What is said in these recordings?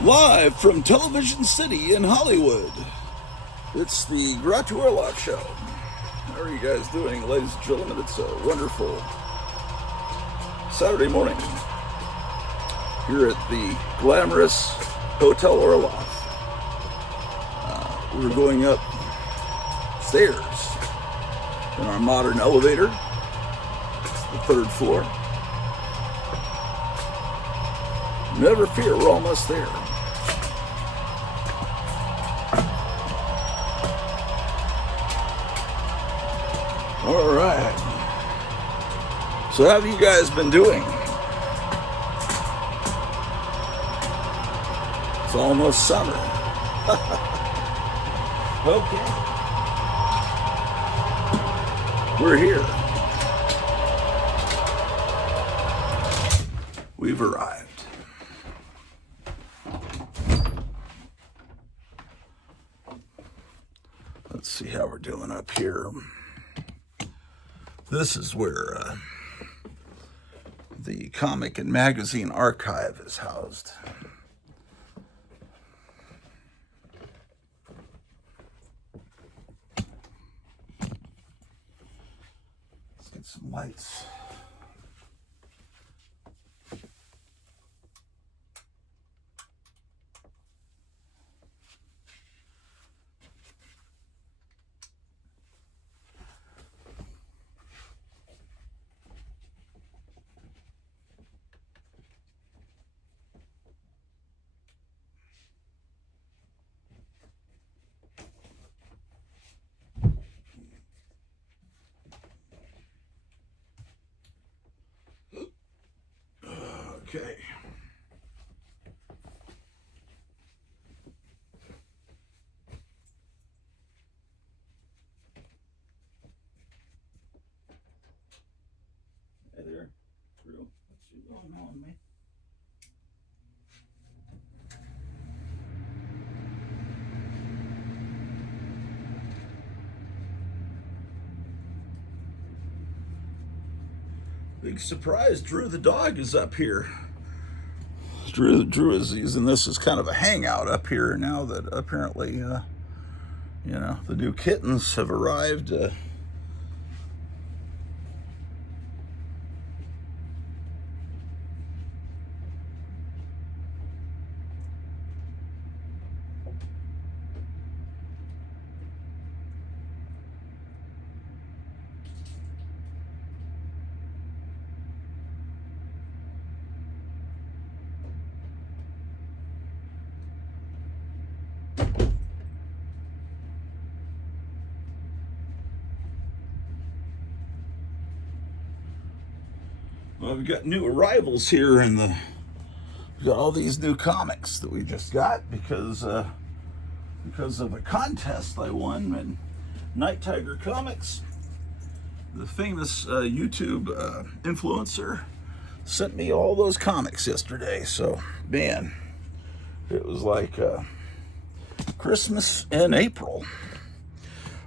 Live from Television City in Hollywood, it's the Groucho Orloff Show. How are you guys doing, ladies and gentlemen? It's a wonderful Saturday morning here at the glamorous Hotel Orloff. We're going up stairs in our modern elevator. It's the third floor. Never fear, we're almost there. All right. So how have you guys been doing? It's almost summer. Okay. We're here. We've arrived. Let's see how we're doing up here. This is where the comic and magazine archive is housed. Let's get some lights. Okay. Hey there, Drew. What's going on, man? Big surprise, Drew the dog is up here. Drew is using this as kind of a hangout up here now that apparently, the new kittens have arrived. Well, we've got new arrivals here, and we've got all these new comics that we just got because of a contest I won. And Night Tiger Comics, the famous YouTube influencer, sent me all those comics yesterday. So, man, it was like Christmas in April,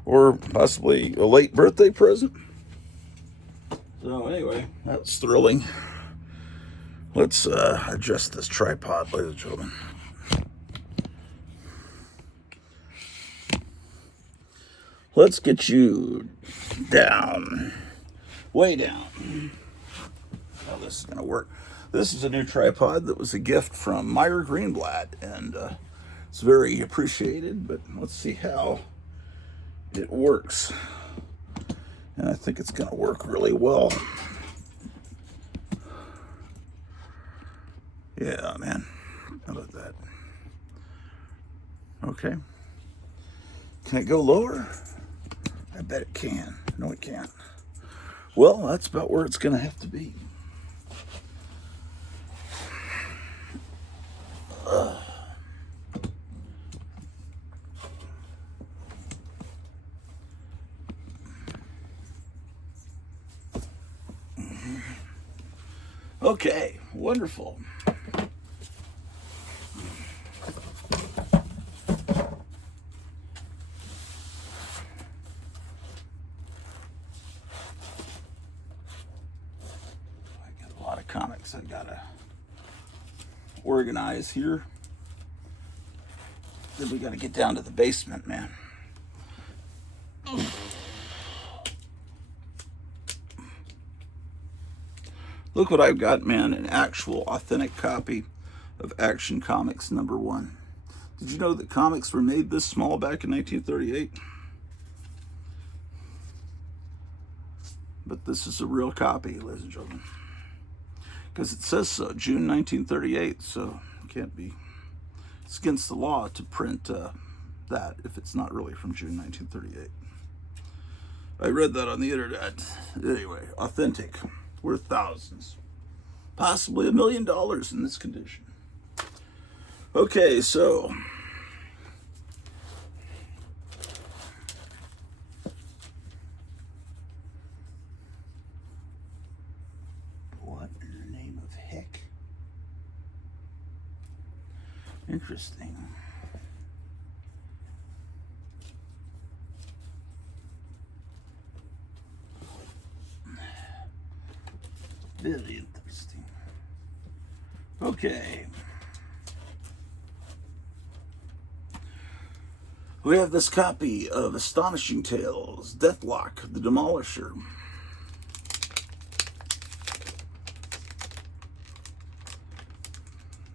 or possibly a late birthday present. So anyway, that's thrilling. Let's adjust this tripod, ladies and gentlemen. Let's get you down, way down. How this is going to work. This is a new tripod that was a gift from Meyer Greenblatt, and it's very appreciated, but let's see how it works. And I think it's going to work really well. Yeah, man. How about that? Okay. Can it go lower? I bet it can. No, it can't. Well, that's about where it's going to have to be. Okay, wonderful. I got a lot of comics I gotta organize here. Then we got to get down to the basement, man. Look what I've got, man, an actual authentic copy of Action Comics #1. Did you know that comics were made this small back in 1938? But this is a real copy, ladies and gentlemen. Because it says so, June 1938, so it can't be. It's against the law to print that if it's not really from June 1938. I read that on the internet. Anyway, authentic, worth thousands, possibly $1 million in this condition. Okay, so what in the name of heck? Interesting. Very interesting. Okay. We have this copy of Astonishing Tales, Deathlock, the Demolisher.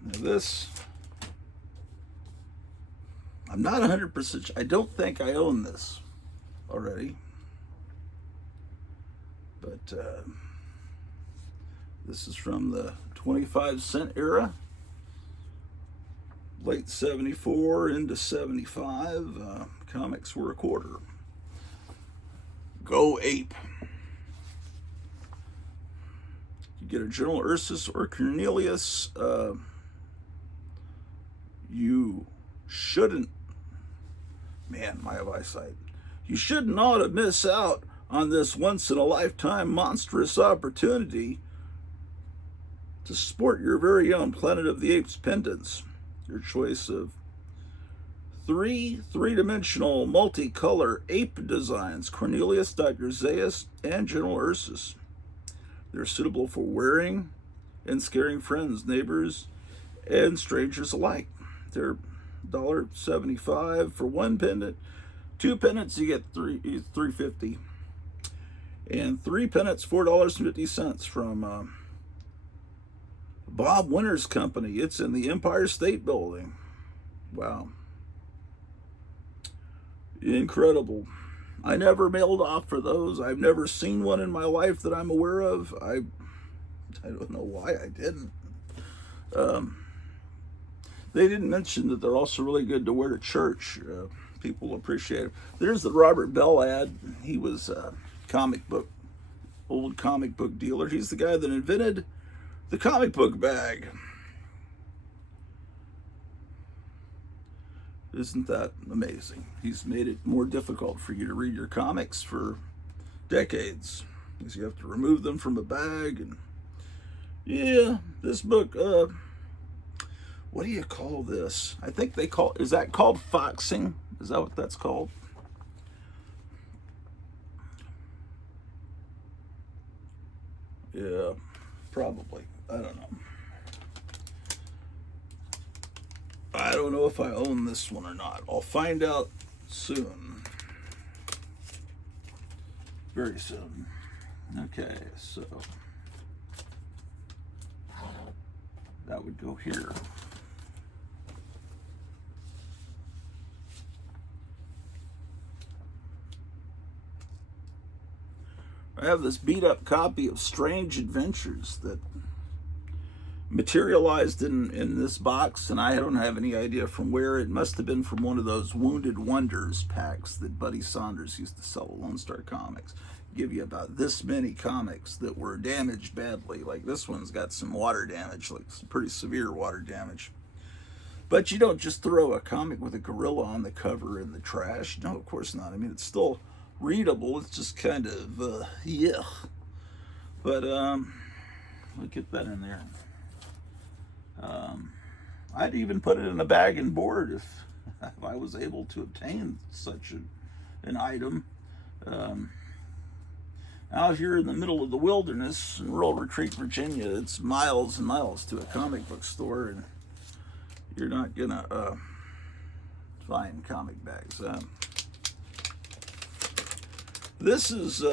Now this, I'm not 100%, I don't think I own this already. But this is from the 25-cent era, late 74 into 75. Comics were a quarter. Go ape. You get a General Ursus or Cornelius, you shouldn't, man, my eyesight, you should not miss out on this once-in-a-lifetime monstrous opportunity to sport your very own Planet of the Apes pendants. Your choice of three-dimensional multicolor ape designs, Cornelius, Dr. Zaius, and General Ursus. They're suitable for wearing and scaring friends, neighbors, and strangers alike. They're $1.75 for one pendant. 2 pendants, you get $3.50. And 3 pendants, $4.50 from Bob Winter's company. It's in the Empire State Building. Wow. Incredible. I never mailed off for those. I've never seen one in my life that I'm aware of. I don't know why I didn't. They didn't mention that they're also really good to wear to church. People appreciate it. There's the Robert Bell ad. He was a old comic book dealer. He's the guy that invented the comic book bag. Isn't that amazing? He's made it more difficult for you to read your comics for decades, because you have to remove them from a bag. And yeah, this book, what do you call this? I think is that called foxing? Is that what that's called? Yeah, probably. I don't know. I don't know if I own this one or not. I'll find out soon. Very soon. Okay, so that would go here. I have this beat up copy of Strange Adventures that materialized in this box, and I don't have any idea from where. It must have been from one of those Wounded Wonders packs that Buddy Saunders used to sell at Lone Star Comics. Give you about this many comics that were damaged badly. Like this one's got some water damage, like some pretty severe water damage. But you don't just throw a comic with a gorilla on the cover in the trash. No, of course not. I mean, it's still readable. It's just kind of yeah. But we'll get that in there. I'd even put it in a bag and board if I was able to obtain such an item. Out here in the middle of the wilderness in rural Retreat, Virginia, it's miles and miles to a comic book store, and you're not gonna fine comic bags. This is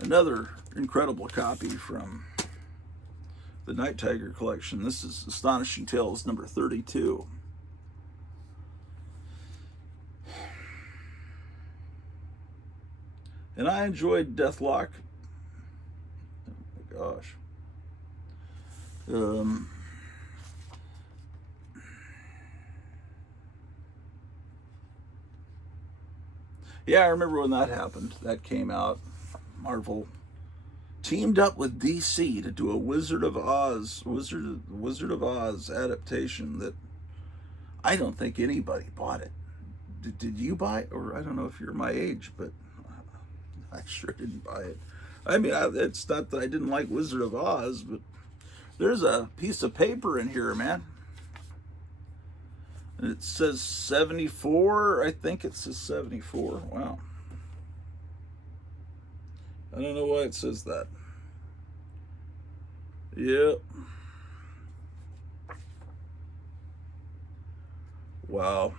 another incredible copy from the Night Tiger collection. This is Astonishing Tales number 32. And I enjoyed Deathlock. Oh my gosh. Yeah, I remember when that happened. That came out. Marvel teamed up with DC to do a Wizard of Oz adaptation that I don't think anybody bought it. Did you buy it? Or I don't know if you're my age, but I sure didn't buy it. I mean, it's not that I didn't like Wizard of Oz, but there's a piece of paper in here, man. And it says 74. I think it says 74. Wow. I don't know why it says that. Yep. Wow.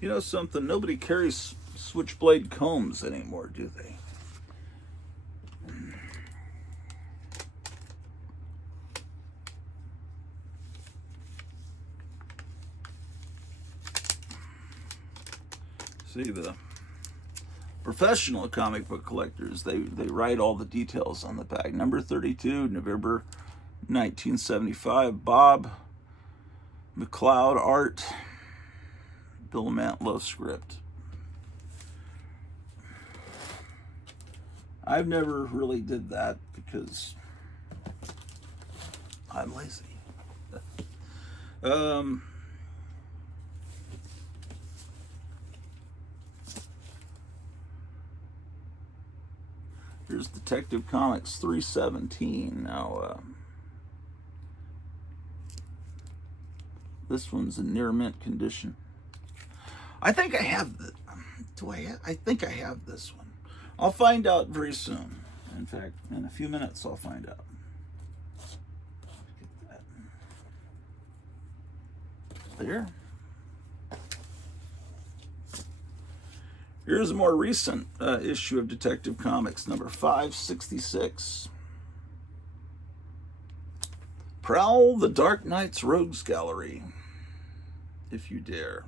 You know something? Nobody carries switchblade combs anymore, do they? See, the professional comic book collectors, they write all the details on the back. Number 32, November 1975, Bob McLeod art, Bill Mantlo script. I've never really did that because I'm lazy. Here's Detective Comics 317. Now, this one's in near mint condition. I think I have the. I think I have this one. I'll find out very soon. In fact, in a few minutes, I'll find out. Get that. There. Here's a more recent issue of Detective Comics, number 566. Prowl the Dark Knight's Rogues Gallery, if you dare.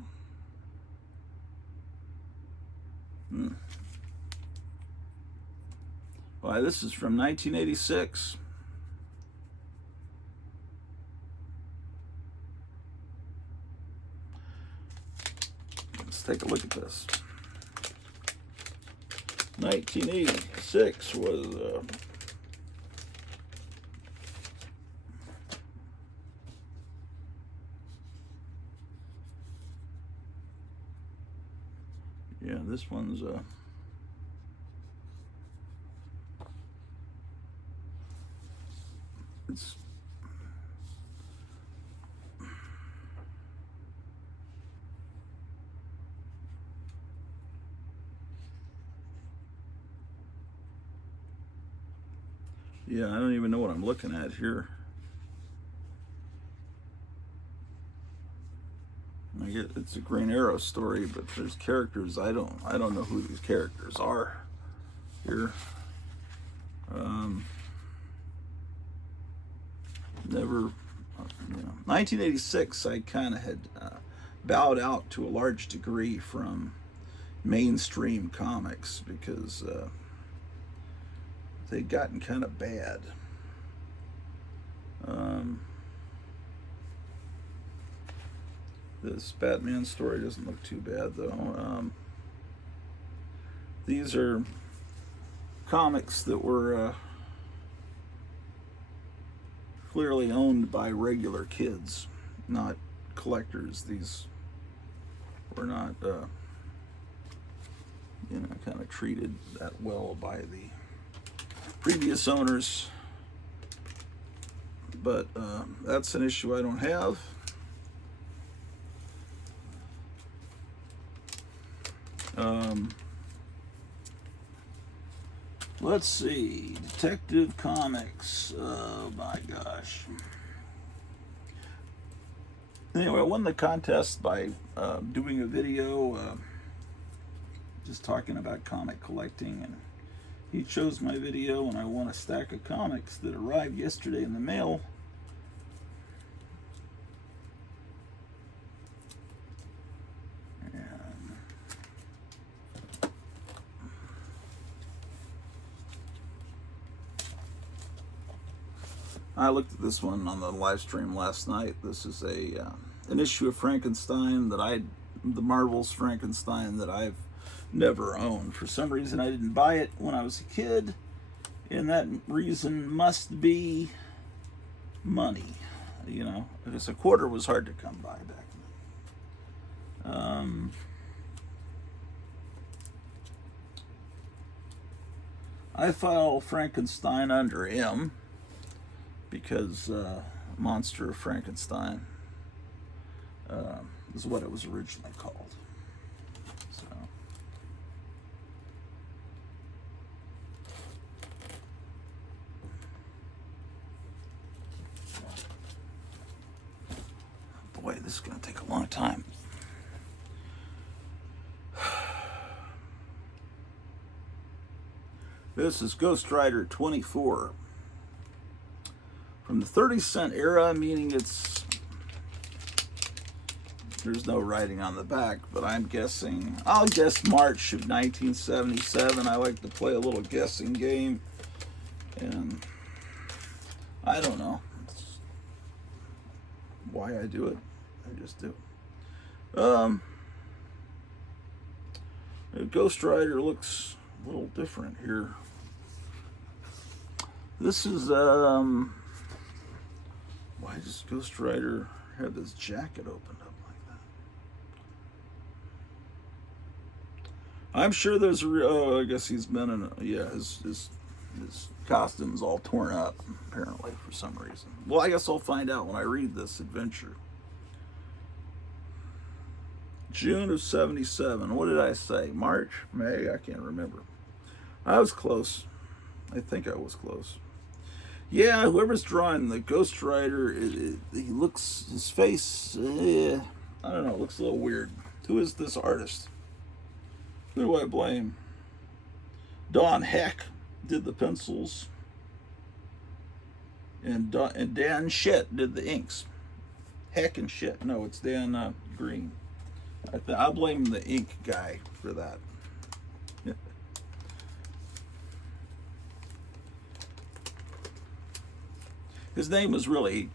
Why, this is from 1986. Let's take a look at this. 1986 was yeah, this one's it's yeah, I don't even know what I'm looking at here. I get it's a Green Arrow story, but there's characters I don't know who these characters are here. Never, 1986. I kind of had bowed out to a large degree from mainstream comics because they'd gotten kind of bad. This Batman story doesn't look too bad, though. These are comics that were clearly owned by regular kids, not collectors. These were not, kind of treated that well by the previous owners. But that's an issue I don't have. Let's see, Detective Comics. Oh my gosh. Anyway, I won the contest by doing a video just talking about comic collecting, and he chose my video, and I won a stack of comics that arrived yesterday in the mail. I looked at this one on the live stream last night. This is an issue of Frankenstein the Marvel's Frankenstein that I've never owned. For some reason, I didn't buy it when I was a kid, and that reason must be money. Because a quarter was hard to come by back then. I file Frankenstein under M, because Monster of Frankenstein is what it was originally called. So, boy, this is going to take a long time. This is Ghost Rider 24. From the 30-cent era, meaning there's no writing on the back, but I'll guess March of 1977. I like to play a little guessing game, and I don't know why I do it. I just do. Ghost Rider looks a little different here. This is why does Ghost Rider have his jacket opened up like that? I'm sure there's I guess he's been in his costume's all torn up, apparently, for some reason. Well, I guess I'll find out when I read this adventure. June of 77. What did I say? March? May? I can't remember. I was close. I think I was close. Yeah, whoever's drawing the Ghost Rider, his face, I don't know, it looks a little weird. Who is this artist? Who do I blame? Don Heck did the pencils, and Dan Shit did the inks. Heck and Shit. No, it's Dan Green. I'll blame the ink guy for that. His name was really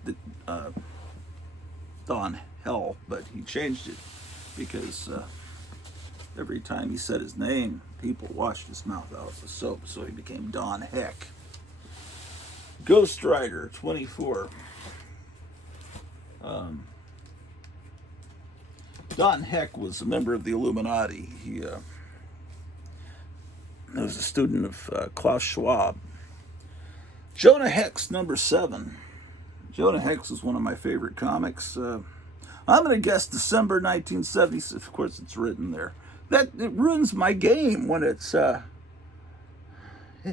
Don Hell, but he changed it because every time he said his name, people washed his mouth out with soap, so he became Don Heck. Ghost Rider 24. Don Heck was a member of the Illuminati. He was a student of Klaus Schwab. Jonah Hex, number 7. Jonah Hex is one of my favorite comics. I'm going to guess December 1976. Of course, it's written there. It ruins my game when it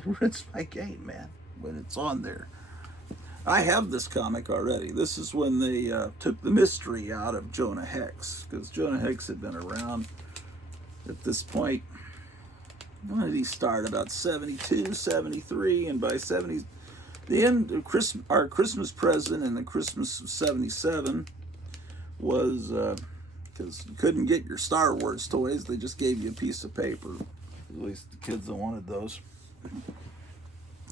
ruins my game, man, when it's on there. I have this comic already. This is when they took the mystery out of Jonah Hex, because Jonah Hex had been around at this point. When did he start? About 72, 73, and by 70, the end of our Christmas present in the Christmas of 77 was, because you couldn't get your Star Wars toys, they just gave you a piece of paper. At least the kids that wanted those.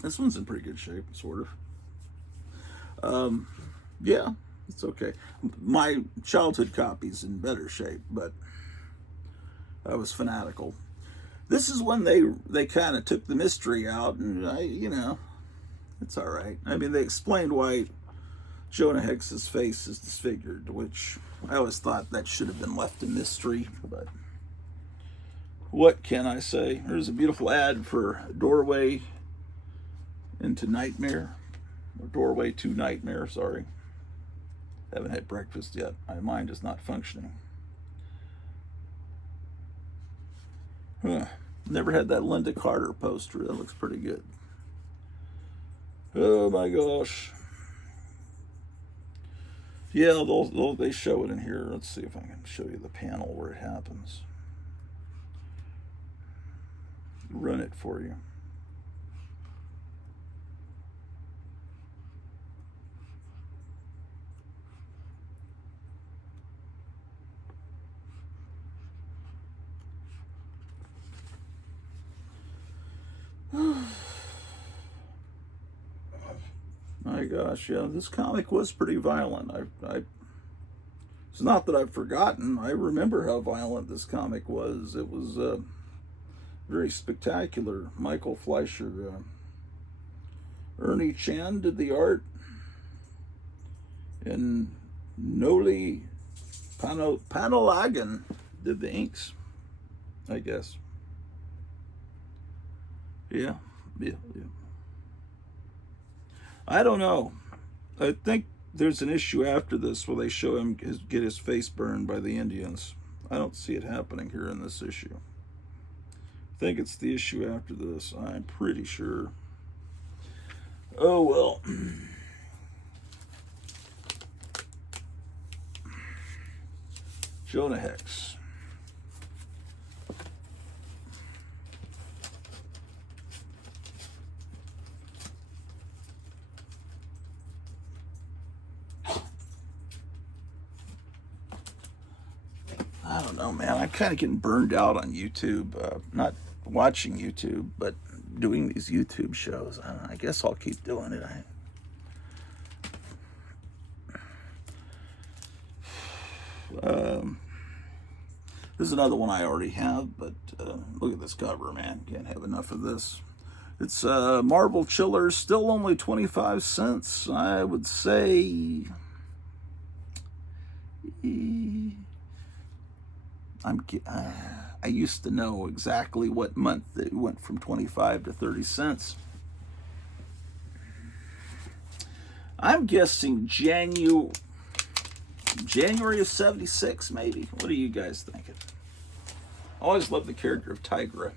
This one's in pretty good shape, sort of. Yeah, it's okay. My childhood copy's in better shape, but I was fanatical. This is when they kind of took the mystery out, and it's all right. I mean, they explained why Jonah Hex's face is disfigured, which I always thought that should have been left a mystery, but what can I say? Here's a beautiful ad for Doorway into Nightmare, or Doorway to Nightmare, sorry. Haven't had breakfast yet. My mind is not functioning. Never had that Linda Carter poster. That looks pretty good. Oh my gosh. Yeah, they show it in here. Let's see if I can show you the panel where it happens. Run it for you. My gosh, yeah, this comic was pretty violent. It's not that I've forgotten. I remember how violent this comic was. It was very spectacular. Michael Fleischer, Ernie Chan did the art, and Noli Panalagan did the inks, I guess. Yeah. I don't know. I think there's an issue after this where they show him get his face burned by the Indians. I don't see it happening here in this issue. I think it's the issue after this. I'm pretty sure. Oh well. Jonah Hex. I don't know, man. I'm kind of getting burned out on YouTube. Not watching YouTube, but doing these YouTube shows. I guess I'll keep doing it. This is another one I already have, but look at this cover, man. Can't have enough of this. It's Marvel Chillers, still only 25 cents. I would say... I used to know exactly what month it went from 25 to 30 cents. I'm guessing January of 76, maybe. What are you guys thinking? I always loved the character of Tigra.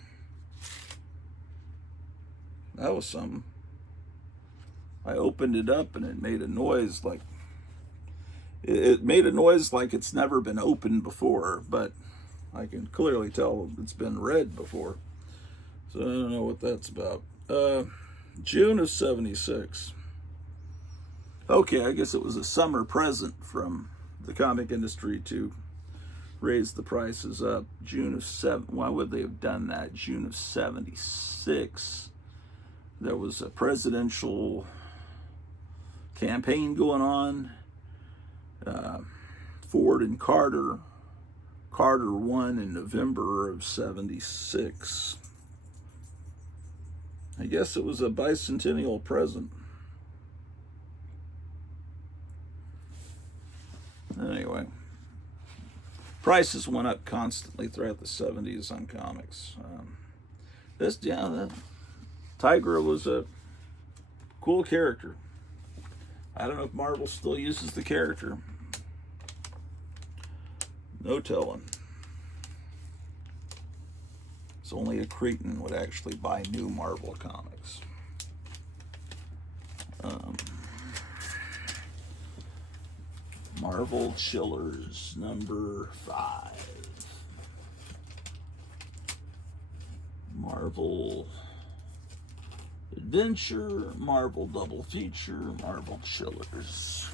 That was something. I opened it up and it made a noise like... It made a noise like it's never been opened before, but I can clearly tell it's been read before. So I don't know what that's about. June of 76. Okay, I guess it was a summer present from the comic industry to raise the prices up. Why would they have done that? June of 76. There was a presidential campaign going on. Ford and Carter won in November of 76. I guess it was a bicentennial present. Anyway, prices went up constantly throughout the 70s on comics. Tigra was a cool character. I don't know if Marvel still uses the character. No telling. It's only a cretin would actually buy new Marvel comics. Marvel Chillers number 5. Marvel Adventure, Marvel Double Feature, Marvel Chillers.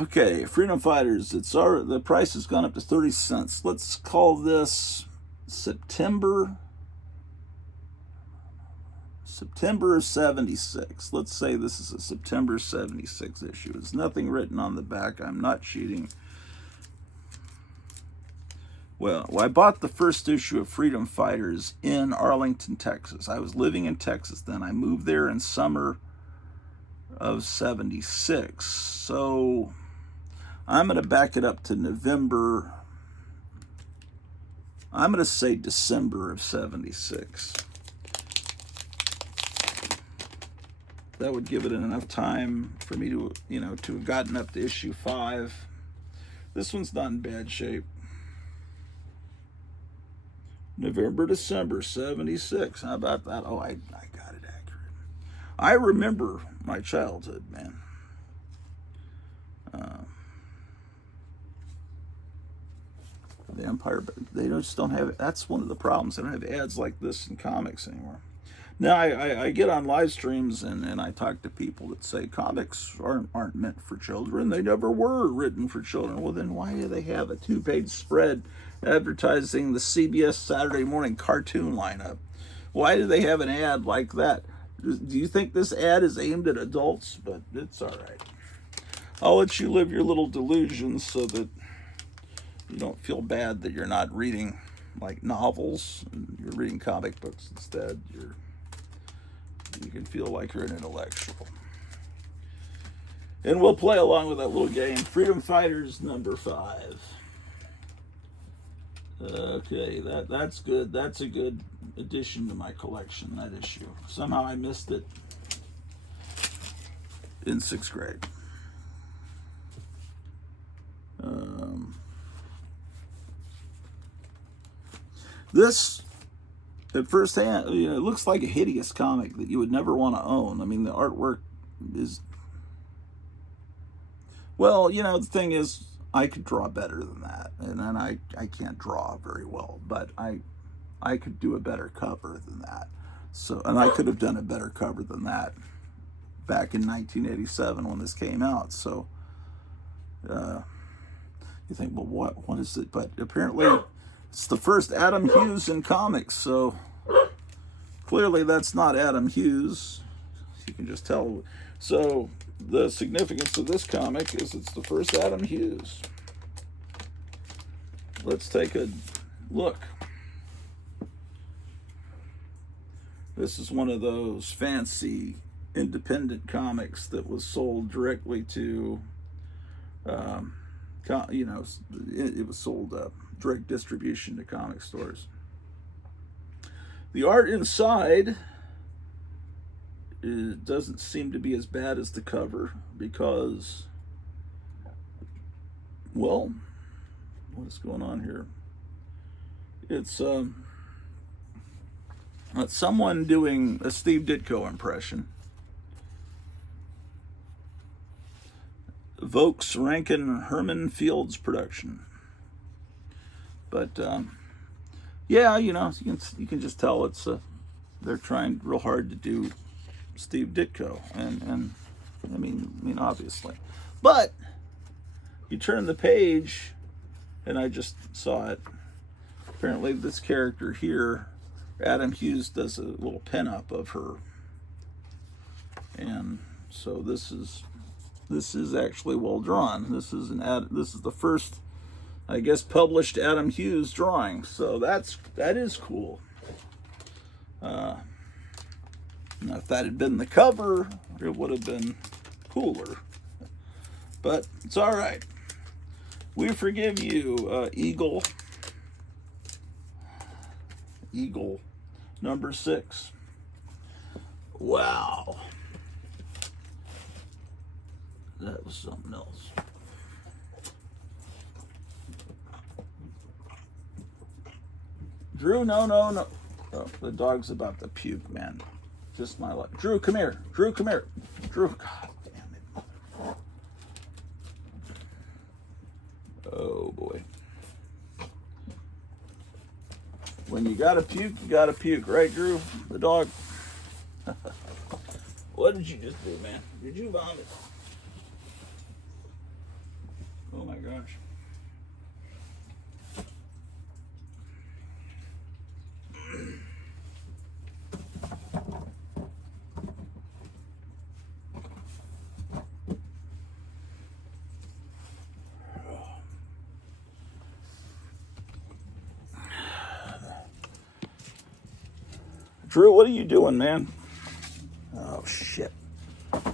Okay, Freedom Fighters. The price has gone up to 30 cents. Let's call this September of 76. Let's say this is a September 76 issue. There's nothing written on the back. I'm not cheating. Well, I bought the first issue of Freedom Fighters in Arlington, Texas. I was living in Texas then. I moved there in summer of 76. So I'm going to back it up to November. I'm going to say December of 76. That would give it enough time for me to, to have gotten up to issue 5. This one's not in bad shape. November, December, 76. How about that? Oh, I got it accurate. I remember my childhood, man. The Empire, they just don't have it. That's one of the problems. They don't have ads like this in comics anymore. Now, I get on live streams and I talk to people that say comics aren't meant for children. They never were written for children. Well, then why do they have a 2-page spread advertising the CBS Saturday morning cartoon lineup? Why do they have an ad like that? Do you think this ad is aimed at adults? But it's all right. I'll let you live your little delusions so that you don't feel bad that you're not reading like novels and you're reading comic books instead. You can feel like you're an intellectual. And we'll play along with that little game. Freedom Fighters number 5. Okay, that's good. That's a good addition to my collection, that issue. Somehow I missed it in 6th grade. This, at first hand, it looks like a hideous comic that you would never want to own. I mean, the artwork is... Well, the thing is, I could draw better than that. And I can't draw very well, but I could do a better cover than that. So, and I could have done a better cover than that back in 1987 when this came out. So, you think, well, what is it? But apparently, it's the first Adam Hughes in comics. So clearly, that's not Adam Hughes. You can just tell. So the significance of this comic is it's the first Adam Hughes. Let's take a look. This is one of those fancy independent comics that was sold directly to, it was sold direct distribution to comic stores. The art inside doesn't seem to be as bad as the cover because, well, what is going on here? It's someone doing a Steve Ditko impression. Vokes Rankin Herman Fields production. But yeah, you can just tell it's they're trying real hard to do Steve Ditko, and I mean obviously, but you turn the page, and I just saw it. Apparently, this character here, Adam Hughes, does a little pinup of her, and so this is actually well drawn. This is the first, I guess, published Adam Hughes drawing. So that is cool. Now, if that had been the cover, it would have been cooler. But it's all right. We forgive you, Eagle. Eagle, number 6. Wow. That was something else. Drew, no. Oh, the dog's about to puke, man. Just my luck. Drew, come here. Drew, God damn it. Oh, boy. When you gotta puke, right, Drew? The dog. What did you just do, man? Did you vomit? Oh, my gosh. Drew, what are you doing, man? Oh, shit. What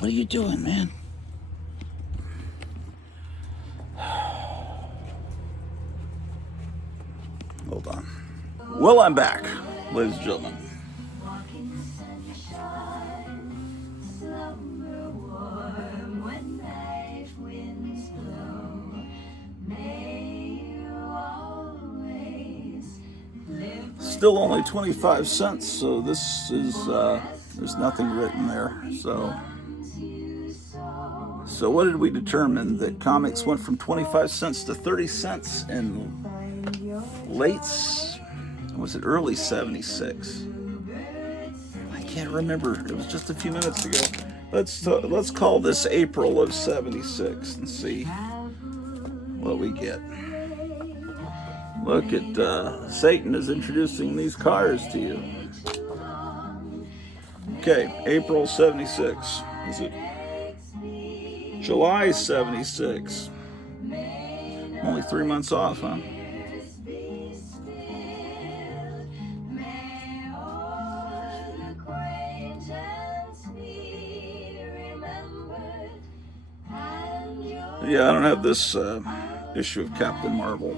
are you doing, man? Hold on. Well, I'm back, ladies and gentlemen. Still only 25 cents, so this is, there's nothing written there. So what did we determine? That comics went from 25 cents to 30 cents in early 76? I can't remember. It was just a few minutes ago. Let's call this April of 76 and see what we get. Look at Satan is introducing these cars to you. Okay, April 76. Is it July 76? Only 3 months off, huh? Yeah, I don't have this issue of Captain Marvel.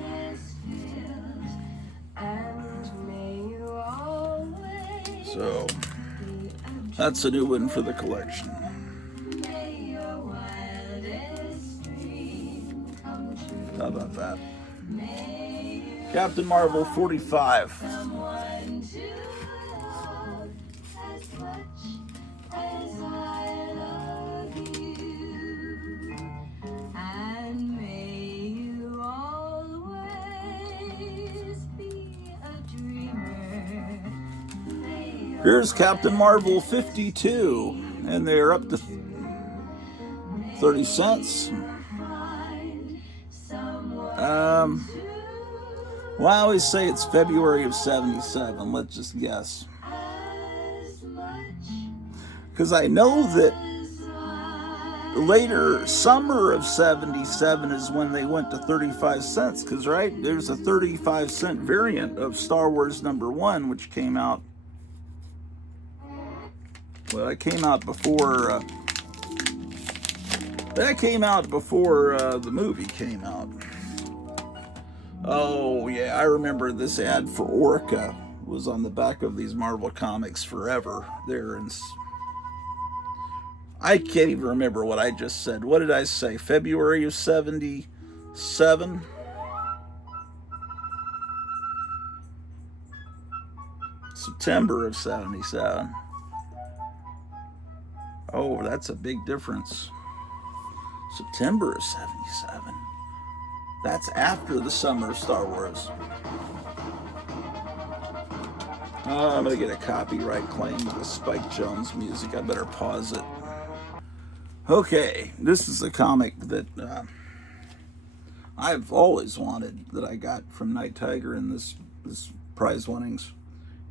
So that's a new one for the collection. How about that? Captain Marvel 45. Here's Captain Marvel 52, and they're up to 30 cents. Well, I always say it's February of 77. Let's just guess. Because I know that later, summer of 77 is when they went to 35 cents. Because, right, there's a 35-cent variant of Star Wars #1, which came out. Well, it came out before. That came out before the movie came out. Oh yeah, I remember this ad for Orca was on the back of these Marvel comics forever. I can't even remember what I just said. What did I say? February of 77? September of 77. Oh, that's a big difference. September of 77. That's after the summer of Star Wars. I'm going to get a copyright claim with the Spike Jones music. I better pause it. Okay, this is a comic that I've always wanted, that I got from Night Tiger in this prize winnings.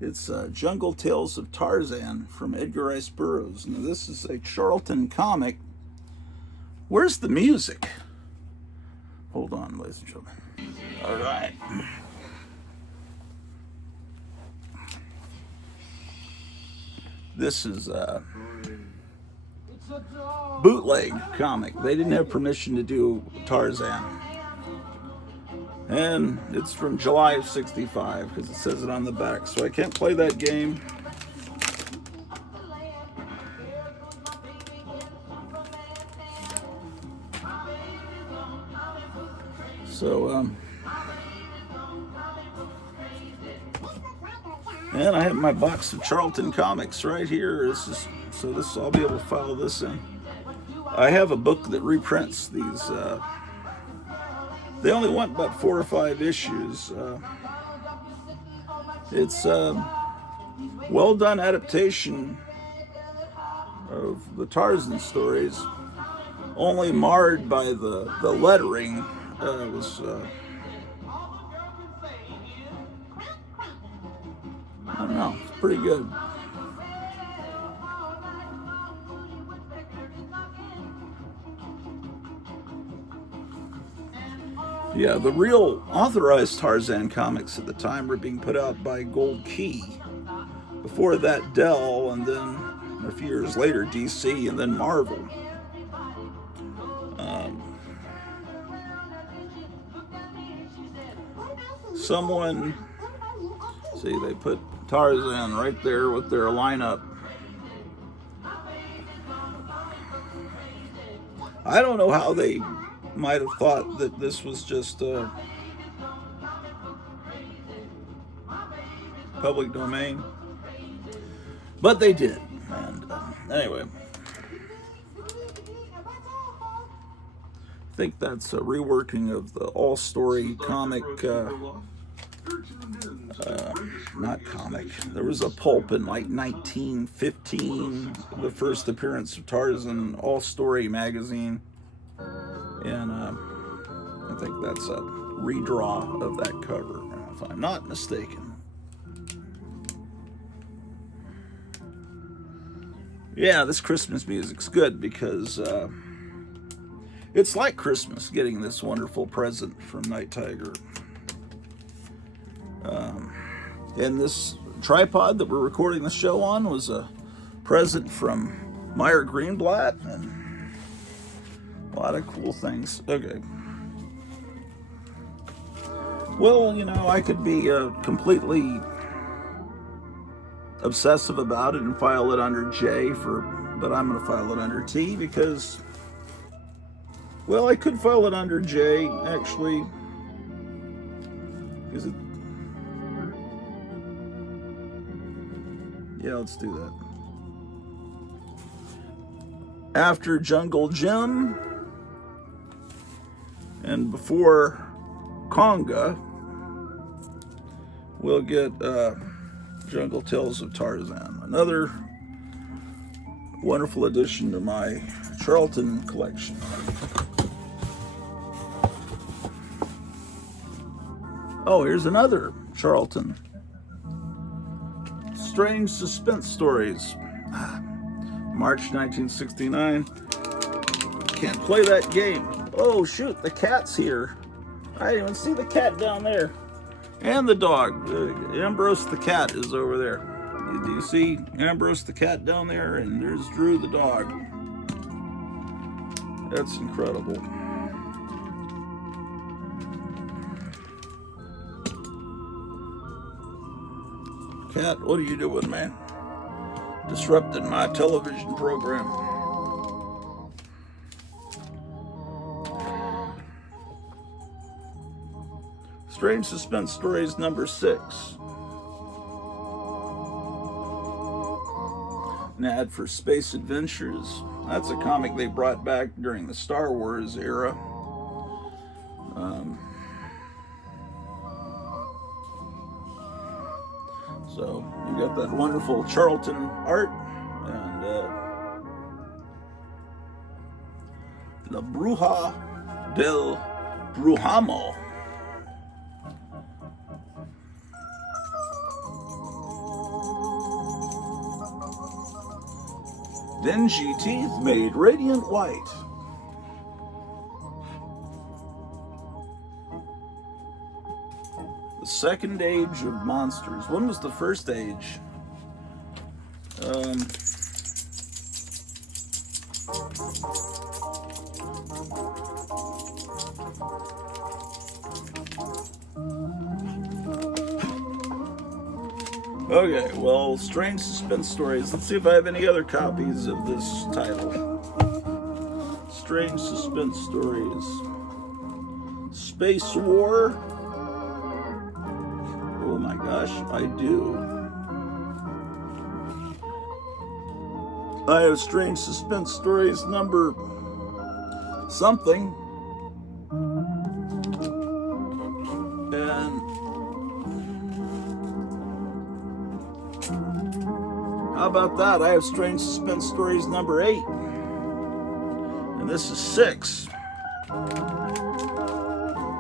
It's Jungle Tales of Tarzan from Edgar Rice Burroughs. Now, this is a Charlton comic. Where's the music? Hold on, ladies and gentlemen. All right. This is a bootleg comic. They didn't have permission to do Tarzan. And it's from July of 65 because it says it on the back. So I can't play that game. So, and I have my box of Charlton comics right here. I'll be able to file this in. I have a book that reprints these. They only want about 4 or 5 issues. It's a well done adaptation of the Tarzan stories, only marred by the lettering. I don't know, it's pretty good. Yeah, the real authorized Tarzan comics at the time were being put out by Gold Key. Before that, Dell, and then a few years later, DC, and then Marvel. Someone, see, they put Tarzan right there with their lineup. I don't know how they might have thought that this was just public domain, but they did. And anyway, I think that's a reworking of the all-story comic. Not comic. There was a pulp in like 1915, the first appearance of Tarzan, all-story magazine, and I think that's a redraw of that cover, if I'm not mistaken. Yeah, this Christmas music's good because it's like Christmas getting this wonderful present from Night Tiger. And this tripod that we're recording the show on was a present from Meyer Greenblatt, and a lot of cool things. Okay. Well, you know, I could be completely obsessive about it and file it under J but I'm going to file it under T because, well, I could file it under J, actually. Is it? Yeah, let's do that. After Jungle Jim and before Conga, we'll get Jungle Tales of Tarzan. Another wonderful addition to my Charlton collection. Oh, here's another Charlton. Strange Suspense Stories. March 1969. Can't play that game. Oh, shoot, the cat's here. I didn't even see the cat down there. And the dog. Ambrose the cat is over there. Do you see Ambrose the cat down there? And there's Drew the dog. That's incredible. Cat, what are you doing, man? Disrupted my television program. Strange Suspense Stories number 6. An ad for Space Adventures. That's a comic they brought back during the Star Wars era. So you got that wonderful Charlton art and La Bruja del Brujamo. Dingy teeth made radiant white. The second age of monsters. When was the first age? Okay, well, Strange Suspense Stories. Let's see if I have any other copies of this title. Strange Suspense Stories. Space War. Oh my gosh, I do. I have Strange Suspense Stories number something. And how about that? I have Strange Suspense Stories number 8. And this is 6.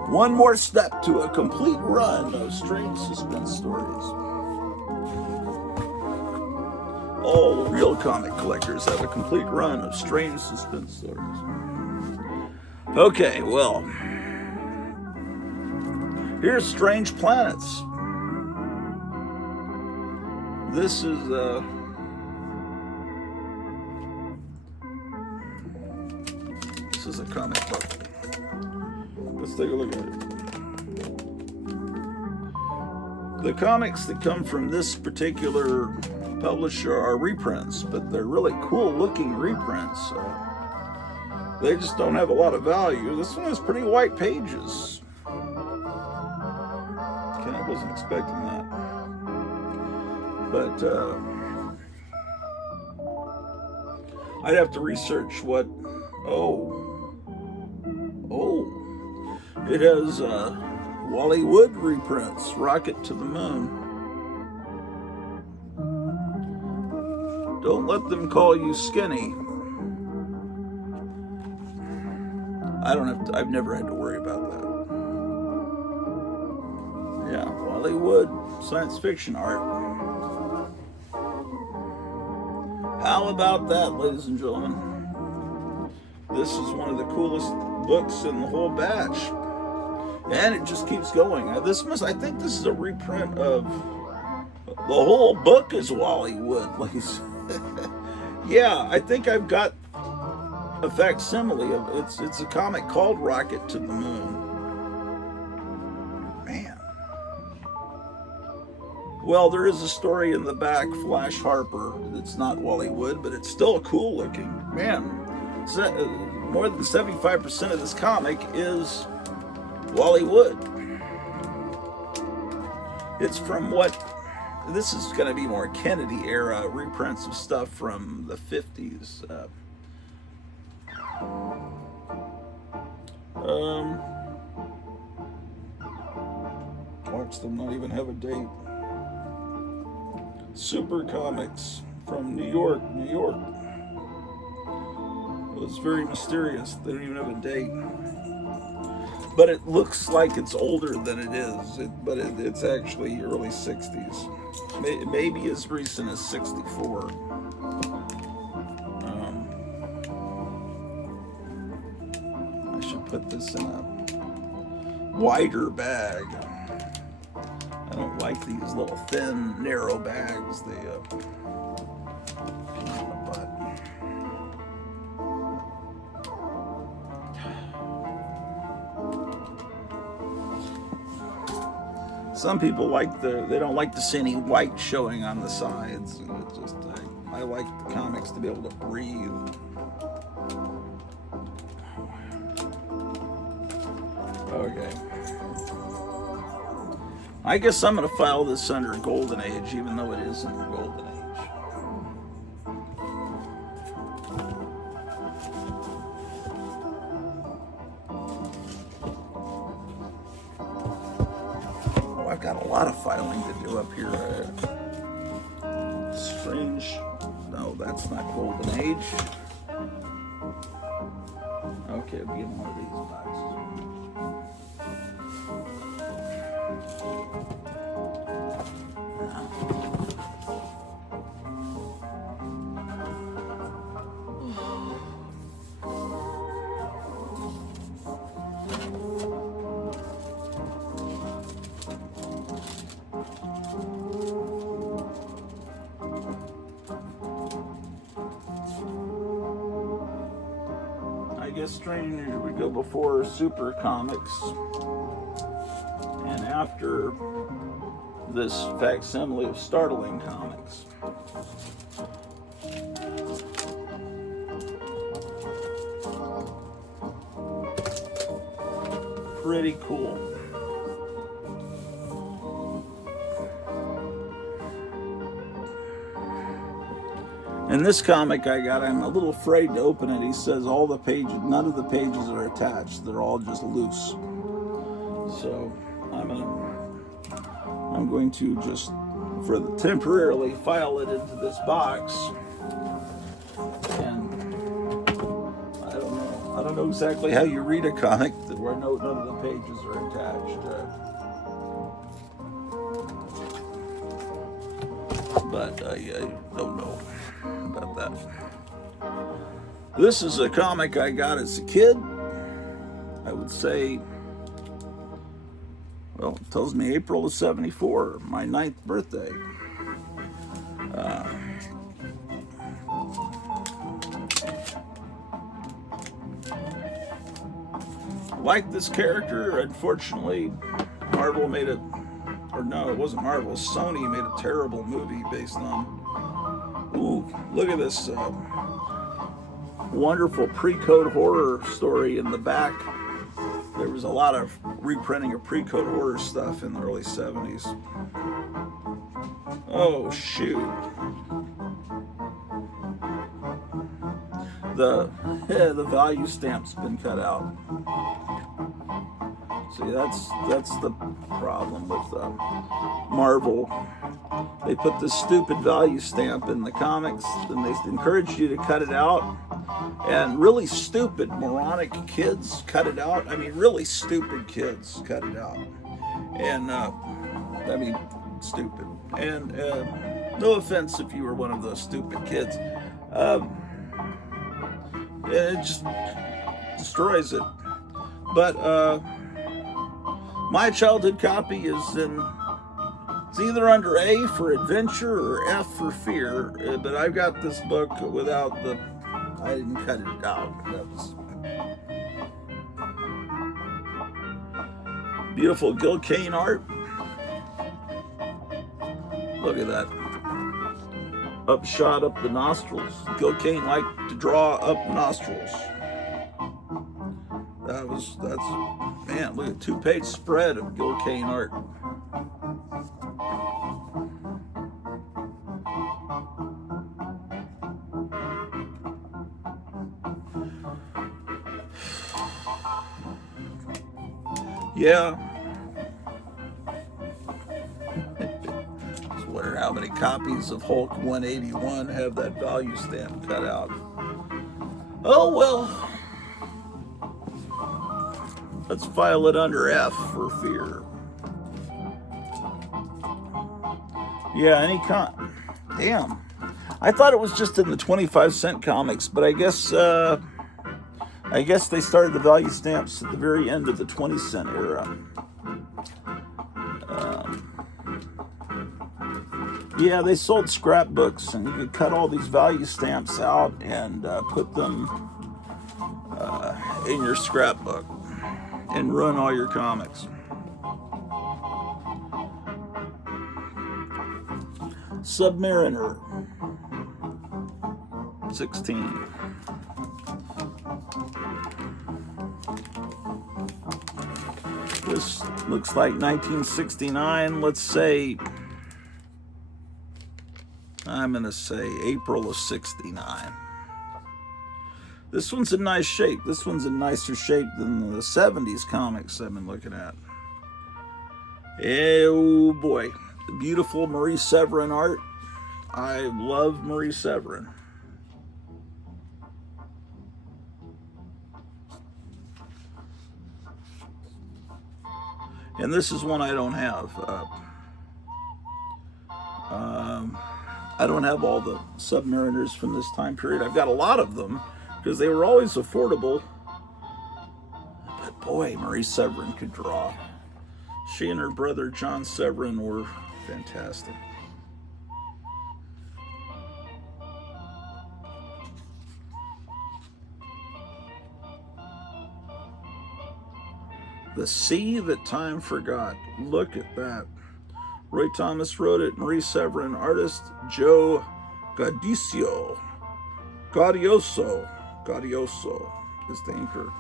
One more step to a complete run of Strange Suspense Stories. All real comic collectors have a complete run of Strange Suspense Stories. Okay, well, Here's Strange Planets. This is a comic book. Let's take a look at it. The comics that come from this particular publisher are reprints, but they're really cool looking reprints. They just don't have a lot of value. This one has pretty white pages. Kind of wasn't expecting that. But I'd have to research what. Oh, it has Wally Wood reprints, Rocket to the Moon. Don't let them call you skinny. I've never had to worry about that. Yeah, Wally Wood, science fiction art. How about that, ladies and gentlemen? This is one of the coolest books in the whole batch. And it just keeps going. I think this is a reprint of the whole book is Wally Wood. Yeah, I think I've got a facsimile of it's a comic called Rocket to the Moon. Man. Well, there is a story in the back, Flash Harper, that's not Wally Wood, but it's still cool looking. Man, more than 75% of this comic is Wally Wood. It's from this is going to be more Kennedy era reprints of stuff from the 50s. Watch them not even have a date. Super Comics from New York. It's very mysterious. They don't even have a date. But it looks like it's older than it is. It's actually early 60s. Maybe as recent as 64. I should put this in a wider bag. I don't like these little thin, narrow bags. They pain in the butt. Some people they don't like to see any white showing on the sides. I like the comics to be able to breathe. Okay. I guess I'm going to file this under Golden Age, even though it isn't Golden Age. Oh, I've got a lot of filing to do up here. Strange. No, that's not Golden Age. Okay, I'll be in one of these boxes. I guess Strange would go before Super Comics, and after this facsimile of Startling Comics. Pretty cool. In this comic I got, I'm a little afraid to open it. He says none of the pages are attached. They're all just loose. So I'm going to just temporarily file it into this box. And I don't know exactly how you read a comic where none of the pages are attached. But I don't know about that. This is a comic I got as a kid. I would say, Well, it tells me April of '74, my 9th birthday. Like this character, unfortunately, Marvel made it, or no, it wasn't Marvel, Sony made a terrible movie based on, ooh, look at this wonderful pre-code horror story in the back. There was a lot of reprinting of pre-code horror stuff in the early 70s. Oh, shoot. The value stamp's been cut out. See, that's the problem with Marvel. They put this stupid value stamp in the comics, and they encouraged you to cut it out. And really stupid, moronic kids cut it out. I mean, really stupid kids cut it out. And, I mean, stupid. And no offense if you were one of those stupid kids. It just destroys it. But my childhood copy is in, it's either under A for adventure or F for fear. But I've got this book without the, I didn't cut it out. That was beautiful Gil Kane art. Look at that. Upshot up the nostrils. Gil Kane liked to draw up nostrils. That's, man, look at 2-page spread of Gil Kane art. Yeah. Just wondering how many copies of Hulk 181 have that value stamp cut out. Oh, well. Let's file it under F for fear. Yeah, damn. I thought it was just in the 25-cent comics, but I guess they started the value stamps at the very end of the 20-cent era. Yeah, they sold scrapbooks, and you could cut all these value stamps out and put them in your scrapbook and ruin all your comics. Submariner 16. This looks like 1969. Let's say, I'm going to say April of '69. This one's in nice shape. This one's in nicer shape than the 70s comics I've been looking at. Oh boy. Beautiful Marie Severin art. I love Marie Severin. And this is one I don't have. I don't have all the Submariners from this time period. I've got a lot of them because they were always affordable. But boy, Marie Severin could draw. She and her brother John Severin were fantastic. The Sea That Time Forgot. Look at that. Roy Thomas wrote it. Marie Severin, artist Joe Gaudioso. Gaudioso is the inker.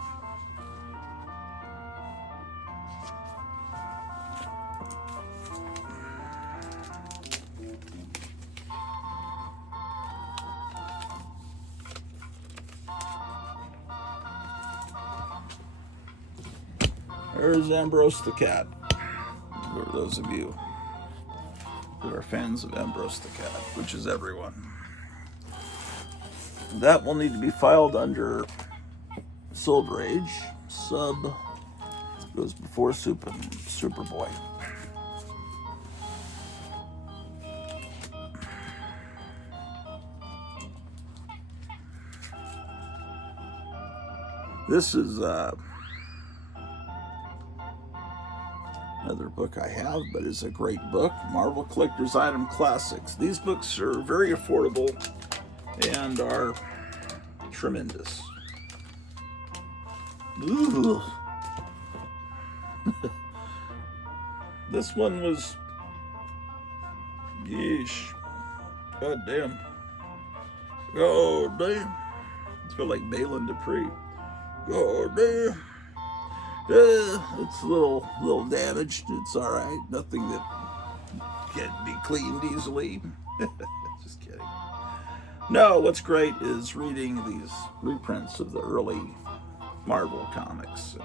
There's Ambrose the Cat. For those of you who are fans of Ambrose the Cat, which is everyone. That will need to be filed under Silver Age. Sub goes before Superboy. This is another book I have, but it's a great book, Marvel Collector's Item Classics. These books are very affordable and are tremendous. Ooh. This one was, yeesh, god damn, god damn. It's got like Balin Dupree. God damn. It's a little damaged. It's all right. Nothing that can't be cleaned easily. Just kidding. No, what's great is reading these reprints of the early Marvel comics.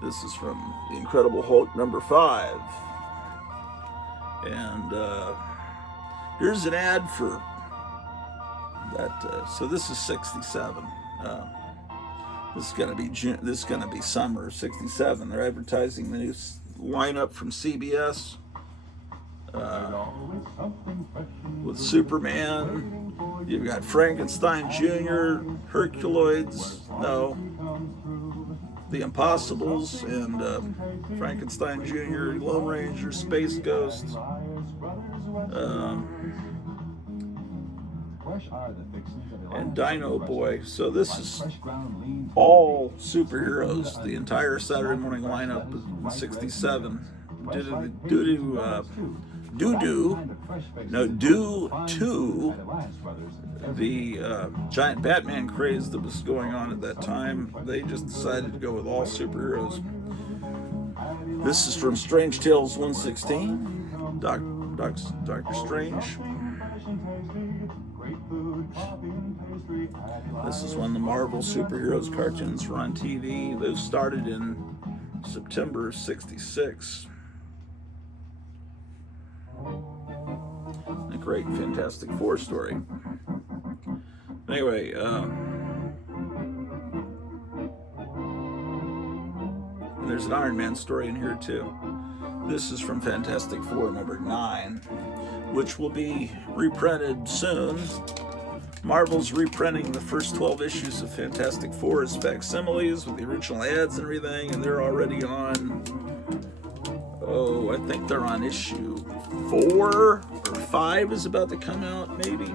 This is from The Incredible Hulk number 5. And here's an ad for that. So this is 67. This is gonna be summer of 67. They're advertising the new lineup from CBS with Superman. You've got Frankenstein Jr., Herculoids, The Impossibles, and Frankenstein Jr., Lone Ranger, Space Ghost. And Dino Boy. So this is all superheroes. The entire Saturday morning lineup in 67. Due to the giant Batman craze that was going on at that time, they just decided to go with all superheroes. This is from Strange Tales 116, Doctor Strange. This is when the Marvel superheroes cartoons were on TV. Those started in September 66. A great Fantastic Four story. Anyway, there's an Iron Man story in here too. This is from Fantastic Four number 9, which will be reprinted soon. Marvel's reprinting the first 12 issues of Fantastic Four as facsimiles with the original ads and everything, and they're already on, I think they're on issue 4 or 5 is about to come out, maybe.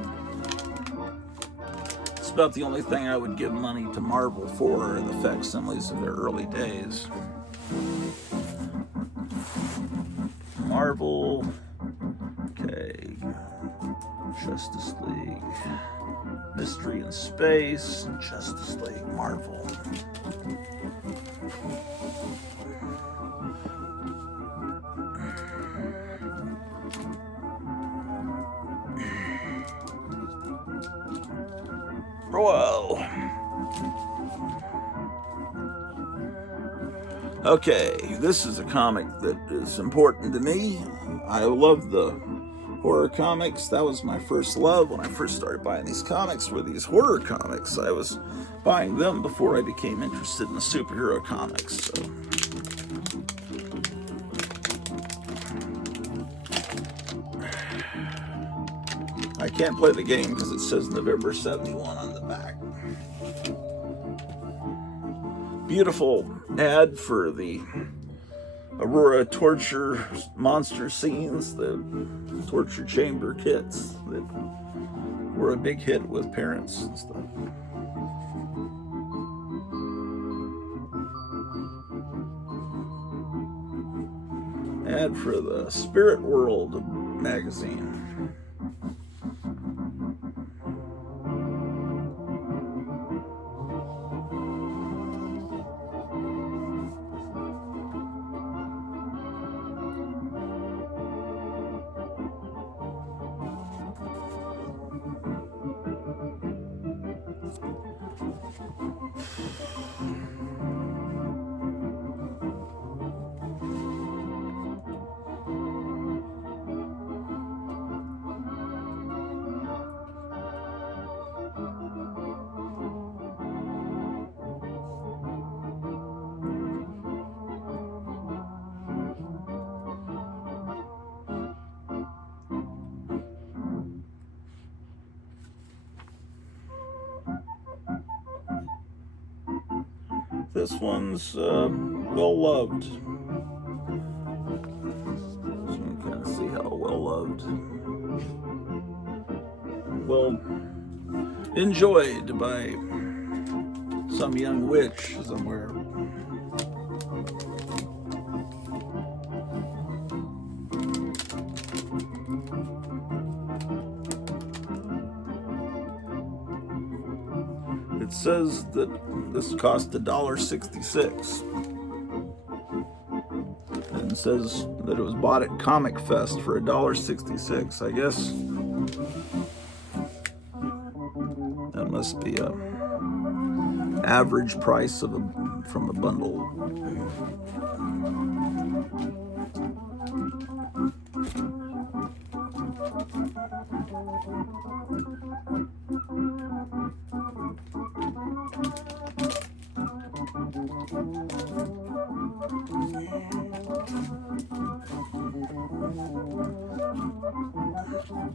It's about the only thing I would give money to Marvel for, are the facsimiles of their early days. Marvel, okay, Justice League, Mystery in Space, Justice League, Marvel. Whoa. Okay, this is a comic that is important to me. I love the horror comics. That was my first love when I first started buying these comics, were these horror comics. I was buying them before I became interested in the superhero comics. So. I can't play the game because it says November 71 on the back. Beautiful ad for the Aurora torture monster scenes, the torture chamber kits that were a big hit with parents and stuff. Ad for the Spirit World magazine. This one's well loved. So you can kind of see how well loved, well enjoyed by some young witch somewhere. It says that this cost $1.66. And it says that it was bought at Comic Fest for $1.66. I guess that must be a average price of from a bundle.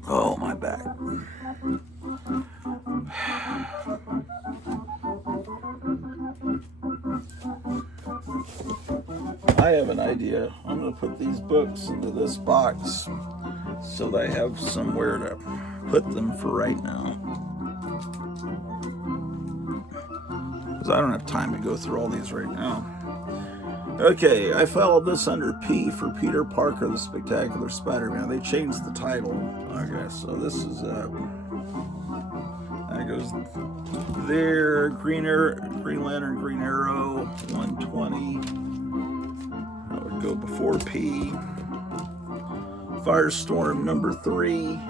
Oh, my back. I have an idea. I'm going to put these books into this box so that I have somewhere to put them for right now. Because I don't have time to go through all these right now. Okay, I filed this under P for Peter Parker, the Spectacular Spider-Man. They changed the title. Okay, so this is that goes there. Green Lantern, Green Arrow, 120. That would go before P. Firestorm number 3.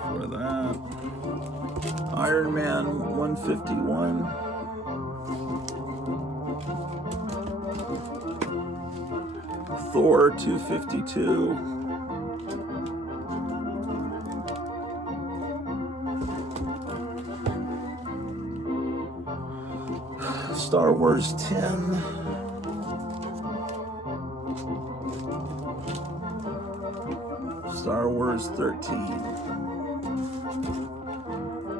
For that. Iron Man 151. Thor 252. Star Wars 10. Star Wars 13.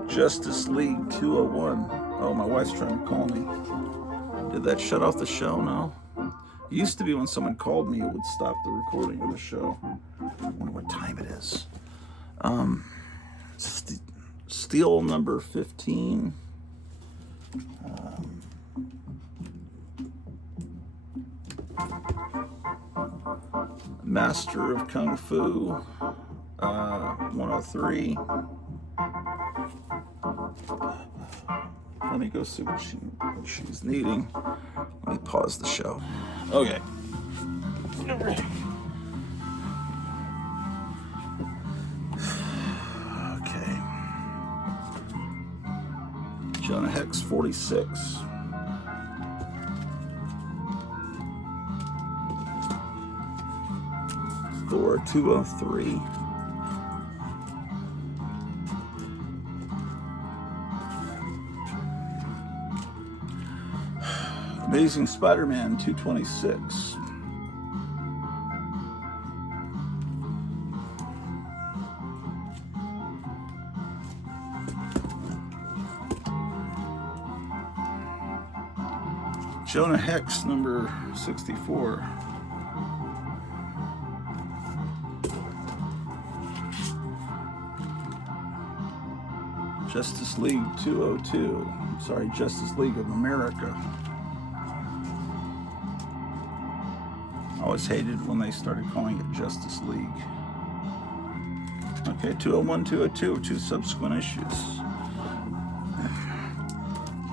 Justice League 201. Oh, my wife's trying to call me. Did that shut off the show? No. It used to be when someone called me, it would stop the recording of the show. I wonder what time it is. Steel number 15. Master of Kung Fu 103. Let me go see what she's needing. Let me pause the show. Okay. Okay. Jonah Hex 46. Thor 203. Amazing Spider-Man 226. Jonah Hex number 64. Justice League 202. Sorry, Justice League of America. I always hated when they started calling it Justice League. Okay, 201, 202, 2 subsequent issues.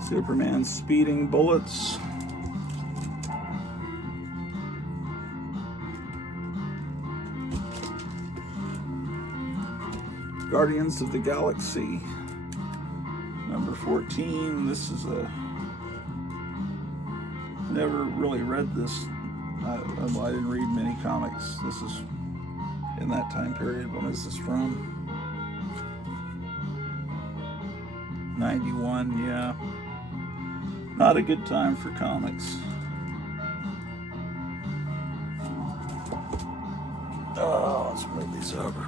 Superman Speeding Bullets. Guardians of the Galaxy number 14. This is never really read this. I didn't read many comics. This is in that time period. When is this from? 91, yeah. Not a good time for comics. Oh, let's move these over.